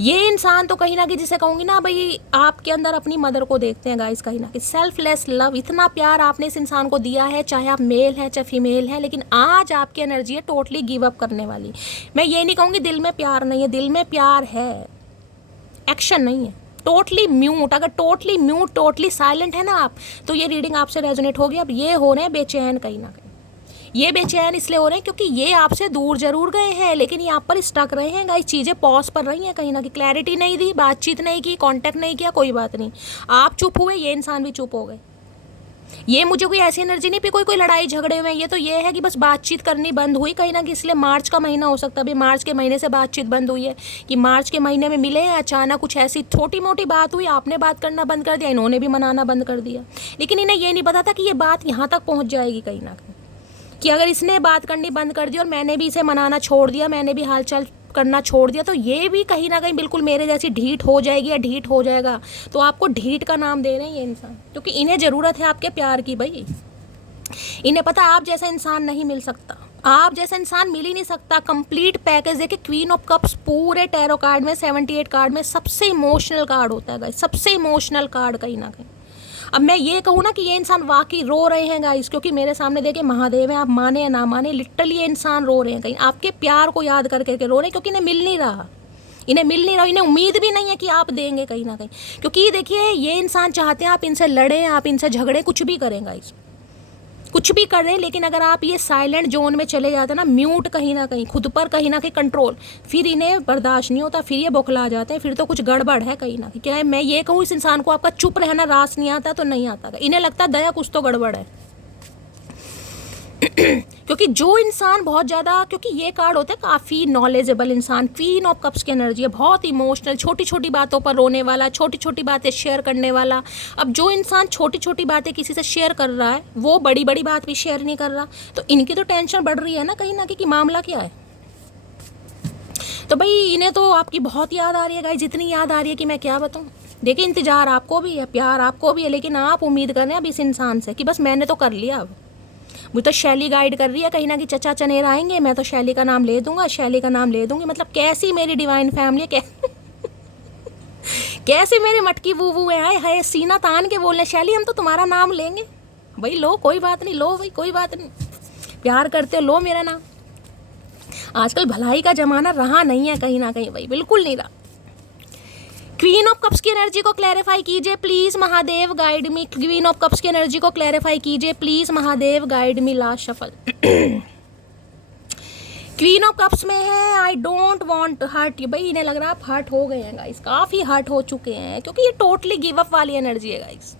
ये इंसान तो कहीं ना कहीं, जिसे कहूँगी ना भाई, आपके अंदर अपनी मदर को देखते हैं गाइस, कहीं ना कहीं सेल्फलेस लव, इतना प्यार आपने इस इंसान को दिया है, चाहे आप मेल हैं चाहे फीमेल हैं। लेकिन आज आपकी एनर्जी है टोटली गिव अप करने वाली। मैं ये नहीं कहूँगी दिल में प्यार नहीं है, दिल में प्यार है, एक्शन नहीं है। टोटली म्यूट, अगर टोटली म्यूट, टोटली साइलेंट है ना आप, तो ये रीडिंग आपसे रेजोनेट होगी। अब ये हो रहे हैं बेचैन कहीं ना कहीं, ये बेचैन इसलिए हो रहे हैं क्योंकि ये आपसे दूर जरूर गए हैं, लेकिन यहाँ पर स्टक रहे हैं गाइस, चीज़ें पॉज पर रही हैं कहीं ना कहीं, क्लैरिटी नहीं दी, बातचीत नहीं की, कांटेक्ट नहीं किया, कोई बात नहीं, आप चुप हुए, ये इंसान भी चुप हो गए। ये मुझे कोई ऐसी एनर्जी नहीं, कोई लड़ाई झगड़े हुए, ये तो ये है कि बस बातचीत करनी बंद हुई कहीं ना कहीं। इसलिए मार्च का महीना हो सकता है, अभी मार्च के महीने से बातचीत बंद हुई है, कि मार्च के महीने में मिले, अचानक कुछ ऐसी छोटी मोटी बात हुई, आपने बात करना बंद कर दिया, इन्होंने भी मनाना बंद कर दिया। लेकिन इन्हें ये नहीं पता था कि ये बात यहाँ तक पहुँच जाएगी कहीं ना कहीं, कि अगर इसने बात करनी बंद कर दी और मैंने भी इसे मनाना छोड़ दिया, मैंने भी हालचाल करना छोड़ दिया, तो ये भी कहीं ना कहीं बिल्कुल मेरे जैसी ढीठ हो जाएगी या ढीठ हो जाएगा। तो आपको ढीठ का नाम दे रहे हैं ये इंसान, क्योंकि इन्हें ज़रूरत है आपके प्यार की भाई। इन्हें पता आप जैसा इंसान नहीं मिल सकता, आप जैसा इंसान मिल ही नहीं सकता। कंप्लीट पैकेज देखिए, क्वीन ऑफ कप्स पूरे टैरो कार्ड में 78 कार्ड में सबसे इमोशनल कार्ड होता है गाइस, सबसे इमोशनल कार्ड कहीं ना कहीं। अब मैं ये कहूँ ना कि ये इंसान वाकई रो रहे हैं गाइस, क्योंकि मेरे सामने देखिए महादेव हैं, आप माने या ना माने, लिटरली ये इंसान रो रहे हैं, कहीं आपके प्यार को याद करके रो रहे हैं, क्योंकि इन्हें मिल नहीं रहा, इन्हें मिल नहीं रहा, इन्हें उम्मीद भी नहीं है कि आप देंगे कहीं ना कहीं। क्योंकि देखिए ये इंसान चाहते हैं आप इनसे लड़ें, आप इनसे झगड़े, कुछ भी करें गाइस, कुछ भी कर रहे हैं। लेकिन अगर आप ये साइलेंट जोन में चले जाते हैं ना, म्यूट कहीं ना कहीं, खुद पर कहीं ना कहीं कंट्रोल, फिर इन्हें बर्दाश्त नहीं होता, फिर ये बौखला जाते हैं, फिर तो कुछ गड़बड़ है कहीं ना कहीं। क्या है, मैं ये कहूँ इस इंसान को आपका चुप रहना रास नहीं आता तो नहीं आता, इन्हें लगता है दया कुछ तो गड़बड़ है। क्योंकि जो इंसान बहुत ज़्यादा, क्योंकि ये कार्ड होता है काफ़ी नॉलेजेबल इंसान, क्वीन ऑफ कप्स की एनर्जी है, बहुत इमोशनल, छोटी छोटी बातों पर रोने वाला, छोटी छोटी बातें शेयर करने वाला। अब जो इंसान छोटी छोटी बातें किसी से शेयर कर रहा है, वो बड़ी बड़ी बात भी शेयर नहीं कर रहा, तो इनकी तो टेंशन बढ़ रही है ना कहीं ना कहीं कि मामला क्या है। तो भाई इन्हें तो आपकी बहुत याद आ रही है गाइस, जितनी याद आ रही है कि मैं क्या बताऊँ। देखिए इंतजार आपको भी है, प्यार आपको भी है, लेकिन आप उम्मीद कर रहे हैं अब इस इंसान से कि बस मैंने तो कर लिया, अब मुझे तो शैली गाइड कर रही है कहीं ना कि चचा चनेरा आएंगे, मैं तो शैली का नाम ले दूंगा, शैली का नाम ले दूंगी। मतलब कैसी मेरी डिवाइन फैमिली है, कैसे मेरे मटकी बूबू है, आए हाय सीना तान के बोल रहे शैली हम तो तुम्हारा नाम लेंगे। भाई लो कोई बात नहीं, लो भाई कोई बात नहीं, प्यार करते हो लो मेरा नाम। आजकल भलाई का जमाना रहा नहीं है कहीं ना कहीं भाई, बिल्कुल नहीं रहा। क्वीन ऑफ कप्स की एनर्जी को क्लैरिफाई कीजिए please Mahadev guide me. Queen of cups की एनर्जी को क्लैरिफाई कीजिए please Mahadev guide me. Last shuffle queen of cups में है I don't want hurt you. भाई इन्हें लग रहा है आप हर्ट हो गए हैं गाइस, काफ़ी हर्ट हो चुके हैं, क्योंकि ये टोटली गिव अप वाली एनर्जी है गाइस।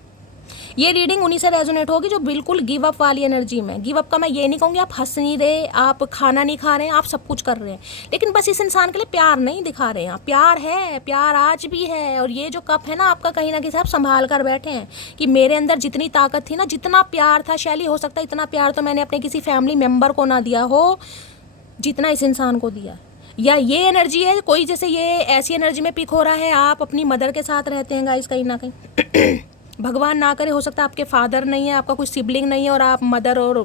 ये रीडिंग उन्हीं से रेजोनेट होगी जो बिल्कुल गिव अप वाली एनर्जी में। गिव अप का मैं ये नहीं कहूँगी आप हंस नहीं रहे, आप खाना नहीं खा रहे हैं, आप सब कुछ कर रहे हैं, लेकिन बस इस इंसान के लिए प्यार नहीं दिखा रहे हैं आप। प्यार है, प्यार आज भी है, और ये जो कप है ना आपका कहीं ना कहीं आप संभाल कर बैठे हैं कि मेरे अंदर जितनी ताकत थी ना, जितना प्यार था शैली, हो सकता है इतना प्यार तो मैंने अपने किसी फैमिली मेम्बर को ना दिया हो जितना इस इंसान को दिया। या ये एनर्जी है कोई, जैसे ये ऐसी एनर्जी में पिक हो रहा है, आप अपनी मदर के साथ रहते हैं गाइस कहीं ना कहीं भगवान ना करे, हो सकता है आपके फादर नहीं है, आपका कोई सिबलिंग नहीं है, और आप मदर और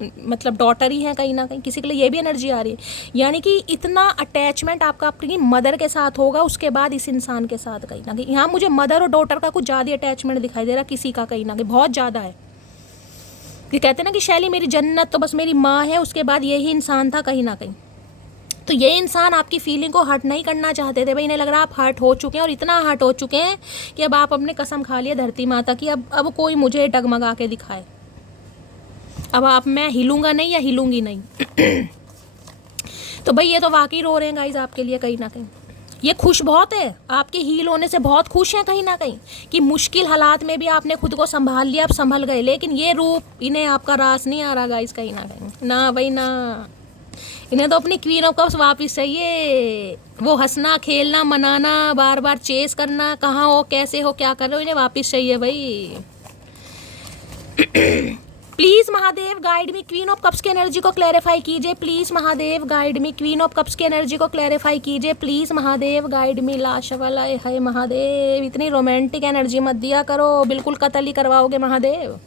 मतलब डॉटर ही हैं कहीं ना कहीं, किसी के लिए ये भी एनर्जी आ रही है। यानी कि इतना अटैचमेंट आपका अपनी मदर के साथ होगा, उसके बाद इस इंसान के साथ कहीं ना कहीं। यहाँ मुझे मदर और डॉटर का कुछ ज़्यादा अटैचमेंट दिखाई दे रहा किसी का कहीं ना कहीं, बहुत ज़्यादा है। ये कहते हैं ना कि शैली मेरी जन्नत तो बस मेरी माँ है, उसके बाद यही इंसान था कहीं ना कहीं। तो ये इंसान आपकी फीलिंग को हर्ट नहीं करना चाहते थे भाई, इन्हें लग रहा है आप हर्ट हो चुके हैं, और इतना हर्ट हो चुके हैं कि अब आप अपने कसम खा लिया धरती माता की, अब कोई मुझे डगमगा के दिखाए, अब आप मैं हिलूंगा नहीं या हिलूंगी नहीं तो भाई ये तो वाकई रो रहे हैं गाइज आपके लिए कहीं ना कहीं। ये खुश बहुत है, आपके हील होने से बहुत खुश हैं कहीं ना कहीं, कि मुश्किल हालात में भी आपने खुद को संभाल लिया, आप संभल गए। लेकिन ये रूप इन्हें आपका रास नहीं आ रहा गाइज कहीं ना भाई ना। इन्हें तो अपनी क्वीन ऑफ कप्स वापस चाहिए, वो हंसना खेलना मनाना बार बार चेस करना, कहाँ हो कैसे हो क्या कर रहे हो, इन्हें वापस चाहिए भाई please Mahadev guide me. Queen of cups की एनर्जी को क्लैरिफाई कीजिए please Mahadev guide me. Queen of cups की एनर्जी को क्लैरिफाई कीजिए प्लीज महादेव गाइड मी। लाश वाला है महादेव, इतनी रोमांटिक एनर्जी मत दिया करो, बिल्कुल कत्ल ही करवाओगे महादेव।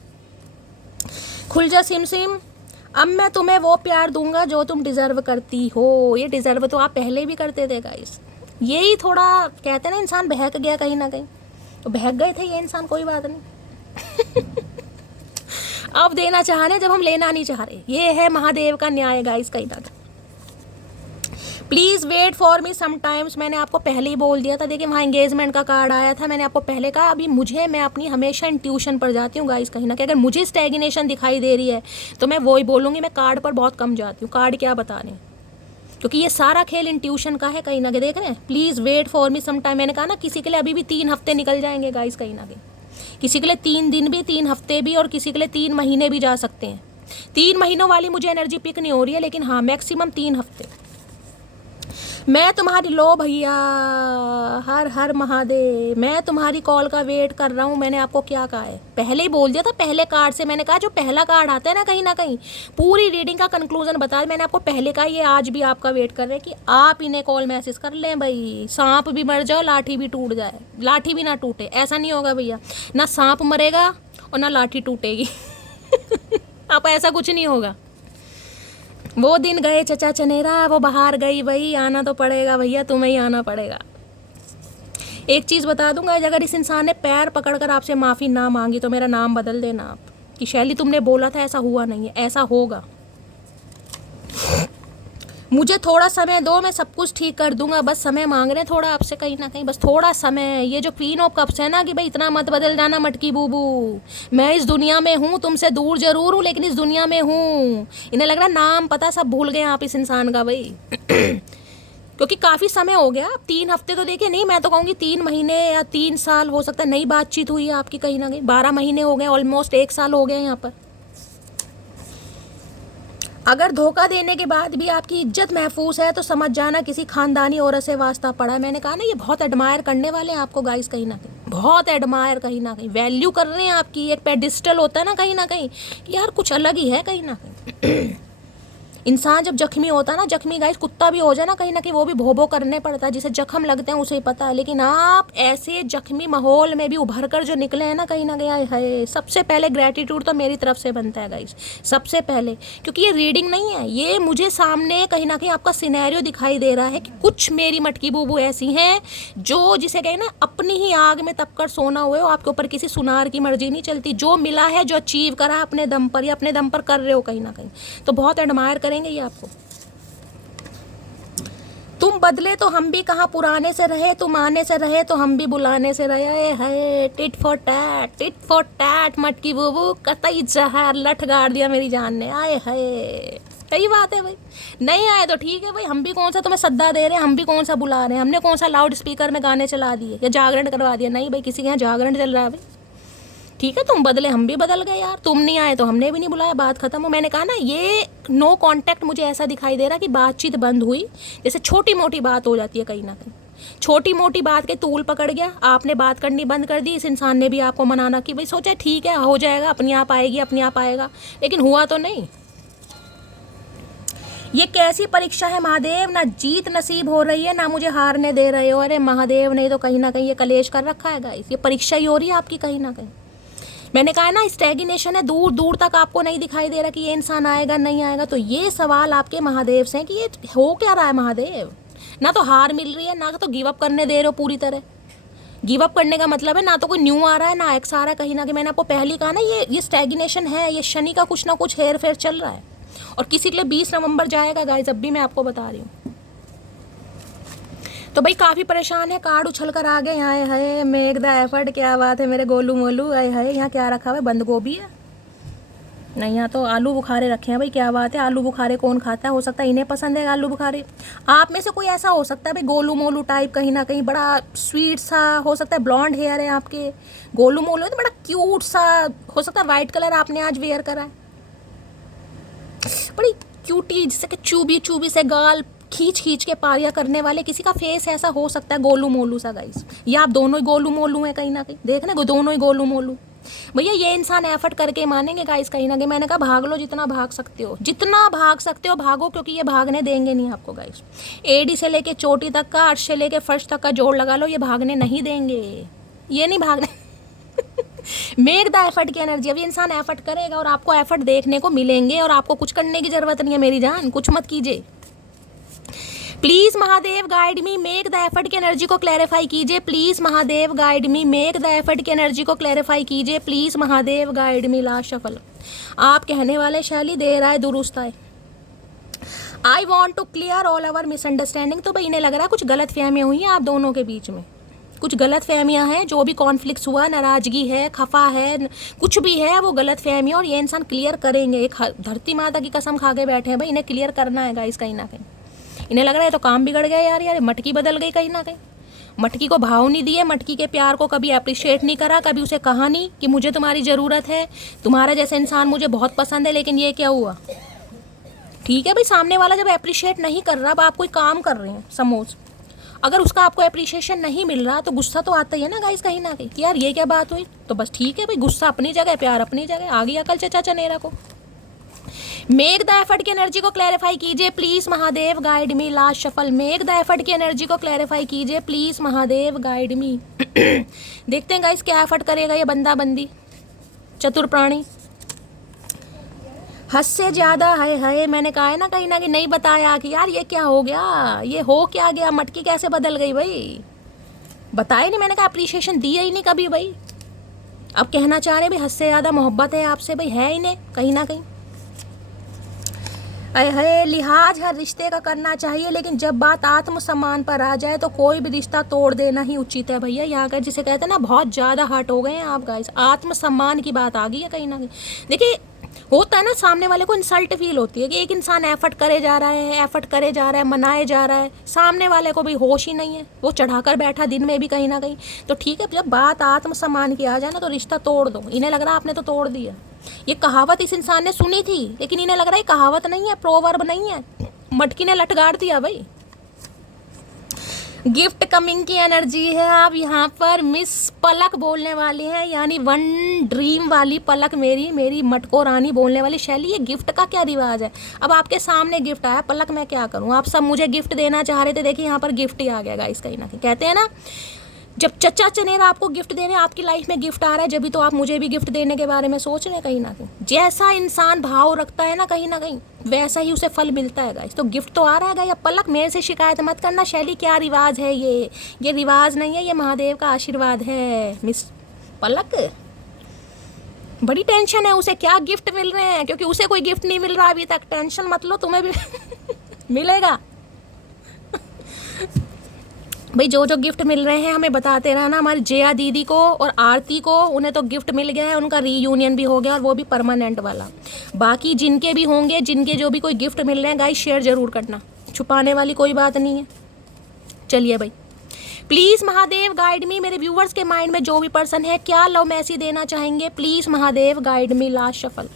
खुल जा सिम सिम, अब मैं तुम्हें वो प्यार दूंगा जो तुम डिजर्व करती हो। ये डिजर्व तो आप पहले भी करते थे गाइस, यही थोड़ा कहते हैं ना इंसान बहक गया कहीं ना कहीं, तो बहक गए थे ये इंसान, कोई बात नहीं अब देना चाह रहे जब हम लेना नहीं चाह रहे, ये है महादेव का न्याय गाइस कहीं ना कहीं। Please wait for me sometimes, मैंने आपको पहले ही बोल दिया था, देखिए वहाँ एंगेजमेंट का कार्ड आया था, मैंने आपको पहले कहा। अभी मैं अपनी हमेशा इंट्यूशन पर जाती हूँ गाइस कहीं ना कहीं, अगर मुझे स्टैग्नेशन दिखाई दे रही है तो मैं वही बोलूँगी, मैं कार्ड पर बहुत कम जाती हूँ, कार्ड क्या बता रहे हैं, क्योंकि ये सारा खेल इंट्यूशन का है कहीं ना कहीं। देख रहे हैं, please wait for me some time, मैंने कहा ना किसी के लिए अभी भी 3 हफ्ते निकल जाएंगे गाइस कहीं ना कहीं, किसी के लिए 3 दिन भी, 3 हफ्ते भी, और किसी के लिए 3 महीने भी जा सकते हैं। 3 महीनों वाली मुझे एनर्जी पिक नहीं हो रही है, लेकिन हाँ मैक्सिमम 3 हफ्ते। मैं तुम्हारी लो भैया, हर हर महादेव, मैं तुम्हारी कॉल का वेट कर रहा हूँ। मैंने आपको क्या कहा है, पहले ही बोल दिया था, पहले कार्ड से मैंने कहा जो पहला कार्ड आता है ना कहीं पूरी रीडिंग का कंक्लूजन बता, मैंने आपको पहले कहा ये आज भी आपका वेट कर रहे हैं कि आप इन्हें कॉल मैसेज कर लें भाई। सांप भी मर जाओ लाठी भी टूट जाए, लाठी भी ना टूटे, ऐसा नहीं होगा भैया, ना सांप मरेगा और ना लाठी टूटेगी आप ऐसा कुछ नहीं होगा। वो दिन गए चचा चनेरा, वो बाहर गई भाई, आना तो पड़ेगा भैया, तुम्हें ही आना पड़ेगा। एक चीज़ बता दूंगा, अगर इस इंसान ने पैर पकड़कर आपसे माफ़ी ना मांगी तो मेरा नाम बदल देना आप, कि शैली तुमने बोला था ऐसा हुआ नहीं है, ऐसा होगा। मुझे थोड़ा समय दो, मैं सब कुछ ठीक कर दूंगा, बस समय मांग रहे हैं थोड़ा आपसे कहीं ना कहीं, बस थोड़ा समय। ये जो क्वीन ऑफ कप्स है ना कि भाई इतना मत बदल जाना मटकी बूबू, मैं इस दुनिया में हूँ, तुमसे दूर जरूर हूँ लेकिन इस दुनिया में हूँ। इन्हें लग रहा नाम पता सब भूल गए आप इस इंसान का भाई क्योंकि काफ़ी समय हो गया, 3 हफ्ते तो देखिए नहीं, मैं तो कहूँगी 3 महीने या 3 साल हो सकता है, नई बातचीत हुई है आपकी कहीं ना कहीं, 12 महीने हो गए, ऑलमोस्ट 1 साल हो गए यहाँ पर। अगर धोखा देने के बाद भी आपकी इज्जत महफूज है तो समझ जाना किसी खानदानी औरत से वास्ता पड़ा है। मैंने कहा ना ये बहुत एडमायर करने वाले हैं आपको गाइस कहीं ना कहीं, बहुत एडमायर कहीं ना कहीं, वैल्यू कर रहे हैं आपकी। एक पेडिस्टल होता है ना कहीं कि यार कुछ अलग ही है कहीं ना कहीं इंसान जब जख्मी होता है ना, जख्मी गाइस कुत्ता भी हो जाए ना कहीं ना कहीं वो भी भो भो करने पड़ता है, जिसे जख्म लगते हैं उसे ही पता है। लेकिन आप ऐसे जख्मी माहौल में भी उभर कर जो निकले हैं ना कहीं है, सबसे पहले ग्रेटिट्यूड तो मेरी तरफ से बनता है गाइस, सबसे पहले। क्योंकि ये रीडिंग नहीं है, ये मुझे सामने कहीं ना कहीं आपका सिनेरियो दिखाई दे रहा है कि कुछ मेरी मटकी बूबू ऐसी हैं जो, जिसे कहे ना, अपनी ही आग में तप कर सोना हुए हो, आपके ऊपर किसी सुनार की मर्जी नहीं चलती। जो मिला है, जो अचीव करा अपने दम पर, या अपने दम पर कर रहे हो कहीं ना कहीं, तो बहुत एडमायर करेंगे ये आपको। तुम बदले तो हम भी कहाँ पुराने से रहे, तुम आने से रहे तो हम भी बुलाने से रहे। है टिट फॉर टैट मटकी बूबू, कतई जहर लठ गाड़ दिया मेरी जान ने। आए है, सही बात है भाई। नहीं आए तो ठीक है भाई, हम भी कौन सा तुम्हें सद्दा दे रहे हैं, हम भी कौन सा बुला रहे हैं, हमने कौन सा लाउड स्पीकर में गाने चला दिए या जागरण करवा दिया। नहीं भाई, किसी के यहाँ जागरण चल रहा है भाई, ठीक है। तुम बदले, हम भी बदल गए यार। तुम नहीं आए तो हमने भी नहीं बुलाया, बात खत्म हो। मैंने कहा ना, ये नो कांटेक्ट मुझे ऐसा दिखाई दे रहा कि बातचीत बंद हुई, जैसे छोटी मोटी बात हो जाती है कहीं ना कहीं। छोटी मोटी बात के तूल पकड़ गया, आपने बात करनी बंद कर दी। इस इंसान ने भी आपको मनाना कि भाई सोचा ठीक है हो जाएगा, अपने आप आएगी, अपने आप आएगा, लेकिन हुआ तो नहीं। ये कैसी परीक्षा है महादेव, ना जीत नसीब हो रही है ना मुझे हारने दे रहे हो। अरे महादेव ने तो कहीं ना कहीं ये कलेश कर रखा है गाइस, ये परीक्षा ही हो रही है आपकी कहीं ना कहीं। मैंने कहा ना, स्टैग्नेशन है, दूर दूर तक आपको नहीं दिखाई दे रहा कि ये इंसान आएगा नहीं आएगा। तो ये सवाल आपके महादेव से है कि ये हो क्या रहा है महादेव। ना तो हार मिल रही है, ना तो गिव अप करने दे रहे हो पूरी तरह। गिव अप करने का मतलब है ना तो कोई न्यू आ रहा है ना एक्स आ रहा है कहीं ना कहीं। मैंने आपको पहले ही कहा ना, ये स्टैग्नेशन है, ये शनि का कुछ ना कुछ हेर फेर चल रहा है। और किसी के लिए 20 नवंबर जाएगा गाइस, अब भी मैं आपको बता रही हूँ। तो भाई काफ़ी परेशान है, कार्ड उछल कर आ गए। आए है मेक द एफर्ट, क्या बात है मेरे गोलू मोलू। आए है, यहाँ क्या रखा हुआ है, बंद गोभी है नहीं, यहाँ तो आलू बुखारे रखे हैं भाई। क्या बात है, आलू बुखारे कौन खाता है, हो सकता है इन्हें पसंद है आलू बुखारे। आप में से कोई ऐसा हो सकता है भाई गोलू मोलू टाइप, कहीं ना कहीं बड़ा स्वीट सा हो सकता है, ब्लॉन्ड हेयर है आपके। गोलू मोलू है तो बड़ा क्यूट सा हो सकता है, वाइट कलर आपने आज वेयर करा है, बड़ी क्यूटी, जिससे कि चूबी चूबी से गाल खींच खींच के पारिया करने वाले किसी का फेस ऐसा हो सकता है, गोलू मोलू सा गाइस। या आप दोनों ही गोलू मोलू हैं कहीं ना कहीं, देखना दोनों ही गोलू मोलू। भैया ये इंसान एफर्ट करके मानेंगे गाइस कहीं ना कहीं। मैंने कहा भाग लो, जितना भाग सकते हो, जितना भाग सकते हो भागो, क्योंकि ये भागने देंगे नहीं आपको गाइस। एडी से लेके चोटी तक का, अर्श से लेके फर्श तक का जोड़ लगा लो, ये भागने नहीं देंगे, ये नहीं भागने। मेक द एफर्ट की एनर्जी। अब ये इंसान एफर्ट करेगा और आपको एफर्ट देखने को मिलेंगे, और आपको कुछ करने की जरूरत नहीं है मेरी जान, कुछ मत कीजिए। Please Mahadev guide me, make the effort की एनर्जी को क्लैरिफाई कीजिए। Please Mahadev guide me, make the effort की एनर्जी को क्लैरिफाई कीजिए। Please Mahadev guide me. Last shuffle. आप कहने वाले शैली दे रहा है दुरुस्त है। I want to clear all our misunderstanding. तो भाई इन्हें लग रहा है कुछ गलत फहमियाँ हुई हैं आप दोनों के बीच में, कुछ गलत फहमियाँ हैं, जो भी कॉन्फ्लिक्ट हुआ, नाराजगी है, खफा है, कुछ भी है, वो गलत फहमियाँ, और ये इंसान क्लियर करेंगे। एक धरती माता की कसम खा के बैठे हैं भाई, इन्हें क्लियर करना है गाइस कहीं ना कहीं। इन्हें लग रहा है तो काम बिगड़ गया यार, यार मटकी बदल गई कहीं ना कहीं। मटकी को भाव नहीं दिए, मटकी के प्यार को कभी अप्रिशिएट नहीं करा, कभी उसे कहा नहीं कि मुझे तुम्हारी ज़रूरत है, तुम्हारा जैसा इंसान मुझे बहुत पसंद है। लेकिन ये क्या हुआ, ठीक है भाई, सामने वाला जब अप्रिशिएट नहीं कर रहा, अब आप कोई काम कर रहे हैं समोज, अगर उसका आपको अप्रिशिएशन नहीं मिल रहा तो गुस्सा तो आता ही है ना गाइस कहीं ना कहीं कि यार ये क्या बात हुई। तो बस ठीक है भाई, गुस्सा अपनी जगह, प्यार अपनी जगह। आ गया कल चचा चनेरा को। मेक द एफर्ट की एनर्जी को क्लैरिफाई कीजिए please Mahadev guide me. Last shuffle. Make the effort की एनर्जी को क्लैरिफाई कीजिए प्लीज महादेव गाइड मी। देखते हैं गाइस क्या एफर्ट करेगा ये बंदा बंदी चतुर प्राणी। हद से ज्यादा है। मैंने कहा है ना कहीं ना कहीं, नहीं बताया कि यार ये क्या हो गया, ये हो क्या गया, मटकी कैसे बदल गई भाई, बताया नहीं। मैंने कहा अप्रिशिएशन दिया ही नहीं कभी भाई। अब कहना चाह रहे भाई हद से ज़्यादा मोहब्बत है आपसे भाई, है इन्हें कहीं ना कहीं। है लिहाज हर रिश्ते का करना चाहिए, लेकिन जब बात आत्मसम्मान पर आ जाए तो कोई भी रिश्ता तोड़ देना ही उचित है भैया। यहाँ का जिसे कहते हैं ना, बहुत ज़्यादा हर्ट हो गए हैं आप गाइस, आत्मसम्मान की बात आ गई है कहीं ना कहीं। देखिए होता है ना, सामने वाले को इंसल्ट फील होती है कि एक इंसान एफर्ट करे जा रहा है, एफर्ट करे जा रहा है, मनाए जा रहा है, सामने वाले को भी होश ही नहीं है, वो चढ़ाकर बैठा दिन में भी कहीं ना कहीं। तो ठीक है, जब बात आत्मसम्मान की आ जाए ना तो रिश्ता तोड़ दो। इन्हें लग रहा है आपने तो तोड़ दिया। ये कहावत इस इंसान ने सुनी थी, लेकिन इन्हें लग रहा है कहावत नहीं है, प्रोवर्ब नहीं है, मटकी ने लटगाड़ दिया भाई। गिफ्ट कमिंग की एनर्जी है। आप यहाँ पर मिस पलक बोलने वाली हैं, यानी वन ड्रीम वाली पलक, मेरी मटको रानी बोलने वाली शैली। ये गिफ्ट का क्या रिवाज है? अब आपके सामने गिफ्ट आया, पलक मैं क्या करूँ? आप सब मुझे गिफ्ट देना चाह रहे थे, देखिए यहाँ पर गिफ्ट ही आ गया गाइस। कहीं ना कहीं कहते हैं ना, जब चचा चनेरा आपको गिफ्ट देने, आपकी लाइफ में गिफ्ट आ रहा है, जब भी तो आप मुझे भी गिफ्ट देने के बारे में सोच रहे हैं। कहीं ना कहीं जैसा इंसान भाव रखता है ना, कहीं ना कहीं वैसा ही उसे फल मिलता है गाइस। तो गिफ्ट तो आ रहा है गाइस। अब पलक मेरे से शिकायत मत करना, शैली क्या रिवाज है ये रिवाज नहीं है, ये महादेव का आशीर्वाद है। मिस पलक बड़ी टेंशन है, उसे क्या गिफ्ट मिल रहे हैं, क्योंकि उसे कोई गिफ्ट नहीं मिल रहा अभी तक। टेंशन मत लो, तुम्हें भी मिलेगा भाई। जो जो गिफ्ट मिल रहे हैं हमें बताते रहना। हमारी जया दीदी को और आरती को, उन्हें तो गिफ्ट मिल गया है, उनका रीयूनियन भी हो गया, और वो भी परमानेंट वाला। बाकी जिनके भी होंगे, जिनके जो भी कोई गिफ्ट मिल रहे हैं गाइस, शेयर जरूर करना, छुपाने वाली कोई बात नहीं है। चलिए भाई, प्लीज़ महादेव गाइड मी। मेरे व्यूवर्स के माइंड में जो भी पर्सन है, क्या लव मैसेज देना चाहेंगे? Please Mahadev guide me. Last shuffle,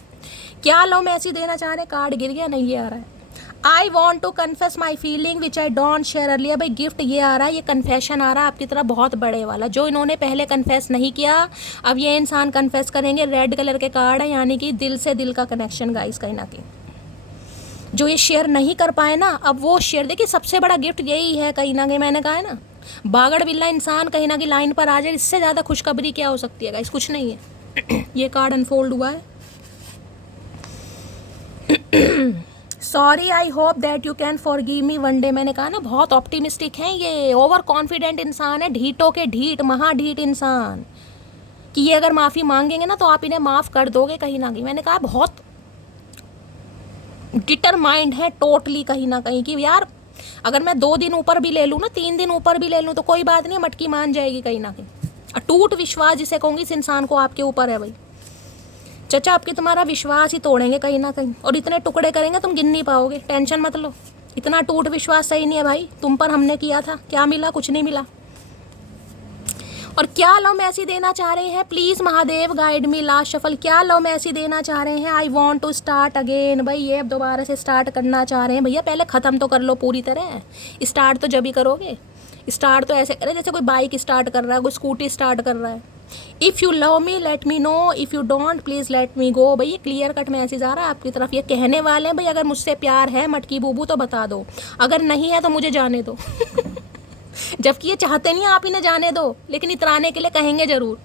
क्या लव मैसेज देना चाह रहे? कार्ड गिर गया, नहीं ये आ रहा है। I want to confess my feeling which I don't share earlier. भाई गिफ्ट ये आ रहा है, ये कन्फेशन आ रहा है आपकी तरफ, बहुत बड़े वाला, जो इन्होंने पहले कन्फेस नहीं किया, अब ये इंसान कन्फेस करेंगे। रेड कलर के कार्ड है, यानी कि दिल से दिल का कनेक्शन गाइस। कहीं ना कहीं जो ये शेयर नहीं कर पाए ना, अब वो शेयर। देखिए सबसे बड़ा गिफ्ट यही है, कहीं ना कहीं मैंने कहा है ना, बागड़ बिल्ला इंसान कहीं ना कहीं लाइन पर आ जाए, इससे ज़्यादा खुशखबरी क्या हो सकती है गाइस? कुछ नहीं है। ये कार्ड अनफोल्ड हुआ है। Sorry, I hope that you can forgive me one day. मैंने कहा ना, बहुत ऑप्टिमिस्टिक हैं ये, ओवर कॉन्फिडेंट इंसान है, ढीठों के ढीठ, महाढीठ इंसान, कि ये अगर माफ़ी मांगेंगे ना तो आप इन्हें माफ़ कर दोगे। कहीं ना कहीं मैंने कहा बहुत डिटरमाइंड है टोटली, कहीं ना कहीं कि यार अगर मैं 2 दिन ऊपर भी ले लूँ ना, 3 दिन ऊपर भी ले लूँ तो कोई बात नहीं, मटकी मान जाएगी। कहीं ना कहीं अटूट विश्वास जिसे कहूँगी इस इंसान को आपके ऊपर है भाई। चचा आपके तुम्हारा विश्वास ही तोड़ेंगे कहीं ना कहीं, और इतने टुकड़े करेंगे तुम गिन नहीं पाओगे। टेंशन मत लो, इतना टूट विश्वास सही नहीं है भाई। तुम पर हमने किया था, क्या मिला? कुछ नहीं मिला। और क्या लव मैसेज देना चाह रहे हैं? Please Mahadev guide me. Last shuffle, क्या लव मैसेज देना चाह रहे हैं? I want to start again. भाई ये अब दोबारा से स्टार्ट करना चाह रहे हैं। भैया पहले ख़त्म तो कर लो पूरी तरह, स्टार्ट तो जब ही करोगे। स्टार्ट तो ऐसे करे जैसे कोई बाइक स्टार्ट कर रहा है, कोई स्कूटी स्टार्ट कर रहा है। If you love me let me know, if you don't please let me go. भाई ये क्लियर कट मैसेज आ रहा है आपकी तरफ। ये कहने वाले हैं भाई, अगर मुझसे प्यार है मटकी बूबू तो बता दो, अगर नहीं है तो मुझे जाने दो। जबकि ये चाहते नहीं आप इन्हें जाने दो, लेकिन इतराने के लिए कहेंगे ज़रूर,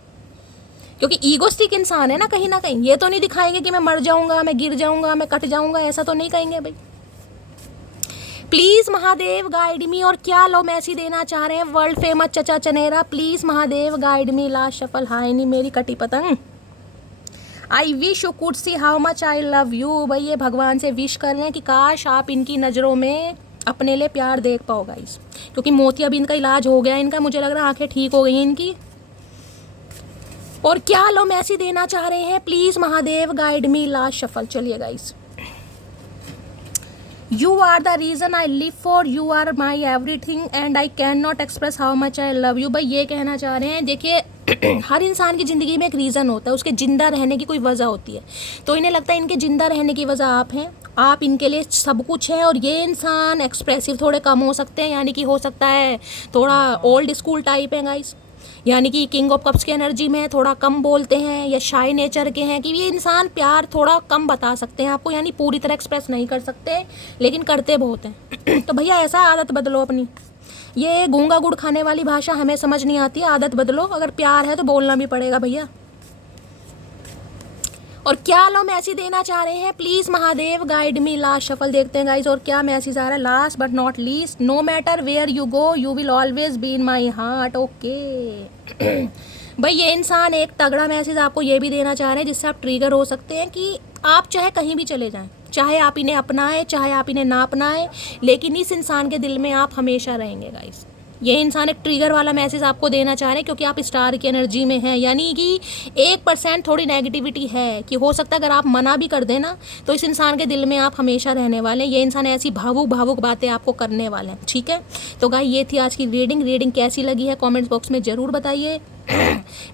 क्योंकि ईगोस्टिक इंसान है ना। कहीं ना कहीं ये तो नहीं दिखाएंगे कि मैं मर जाऊँगा, मैं गिर जाऊँगा, मैं कट जाऊँगा, ऐसा तो नहीं कहेंगे भाई। प्लीज़ महादेव गाइड मी। और क्या लव मैसेज देना चाह रहे हैं? वर्ल्ड फेमस चचा चनेरा, please Mahadev guide me. Last shuffle, हाय नहीं मेरी कटी पतंग। I wish you could see how much I love you. भाई ये भगवान से विश कर रहे हैं कि काश आप इनकी नज़रों में अपने लिए प्यार देख पाओ गाइस, क्योंकि मोतियाबिंद का इलाज हो गया इनका, मुझे लग रहा है आंखें ठीक हो गई इनकी। और क्या लव मैसेज देना चाह रहे हैं? Please Mahadev guide me. Last shuffle, चलिए guys. You are the reason I live for, you are my everything and I cannot express how much I love you। भाई ये कहना चाह रहे हैं, देखिए हर इंसान की ज़िंदगी में एक रीज़न होता है, उसके ज़िंदा रहने की कोई वजह होती है। तो इन्हें लगता है इनके ज़िंदा रहने की वजह आप हैं, आप इनके लिए सब कुछ है। और ये इंसान एक्सप्रेसिव थोड़े कम हो सकते हैं, यानी कि हो सकता है थोड़ा ओल्ड स्कूल टाइप है गाइस, यानी कि किंग ऑफ कप्स की एनर्जी में थोड़ा कम बोलते हैं, या शाई नेचर के हैं, कि ये इंसान प्यार थोड़ा कम बता सकते हैं आपको, यानी पूरी तरह एक्सप्रेस नहीं कर सकते लेकिन करते बहुत हैं। तो भैया ऐसा आदत बदलो अपनी, ये गूंगा गुड़ खाने वाली भाषा हमें समझ नहीं आती, आदत बदलो। अगर प्यार है तो बोलना भी पड़ेगा भैया। और क्या लो मैसेज देना चाह रहे हैं? Please Mahadev guide me. Last shuffle देखते हैं गाइस, और क्या मैसेज आ रहा है? Last but not least, no matter where you go you will always be in my heart. Okay भाई ये इंसान एक तगड़ा मैसेज आपको ये भी देना चाह रहे हैं, जिससे आप ट्रिगर हो सकते हैं कि आप चाहे कहीं भी चले जाएं, चाहे आप इन्हें अपनाएं चाहे आप इन्हें ना अपनाएं, लेकिन इस इंसान के दिल में आप हमेशा रहेंगे गाइस। ये इंसान एक ट्रिगर वाला मैसेज आपको देना चाह रहे हैं, क्योंकि आप स्टार की एनर्जी में हैं, यानी कि 1% थोड़ी नेगेटिविटी है, कि हो सकता है अगर आप मना भी कर देना तो इस इंसान के दिल में आप हमेशा रहने वाले हैं। ये इंसान ऐसी भावुक बातें आपको करने वाले हैं। ठीक है, तो गाइस ये थी आज की रीडिंग कैसी लगी है कमेंट्स बॉक्स में ज़रूर बताइए।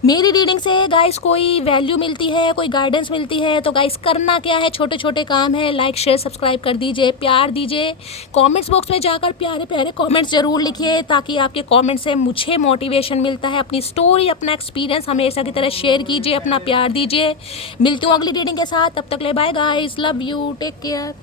मेरी रीडिंग से गाइस कोई वैल्यू मिलती है, कोई गाइडेंस मिलती है, तो गाइस करना क्या है, छोटे छोटे काम है, लाइक शेयर सब्सक्राइब कर दीजिए, प्यार दीजिए, कमेंट्स बॉक्स में जाकर प्यारे प्यारे कमेंट्स ज़रूर लिखिए, ताकि आपके कमेंट से मुझे मोटिवेशन मिलता है। अपनी स्टोरी, अपना एक्सपीरियंस हमेशा की तरह शेयर कीजिए, अपना प्यार दीजिए। मिलती हूँ अगली रीडिंग के साथ, तब तक ले bye guys, love you, take care.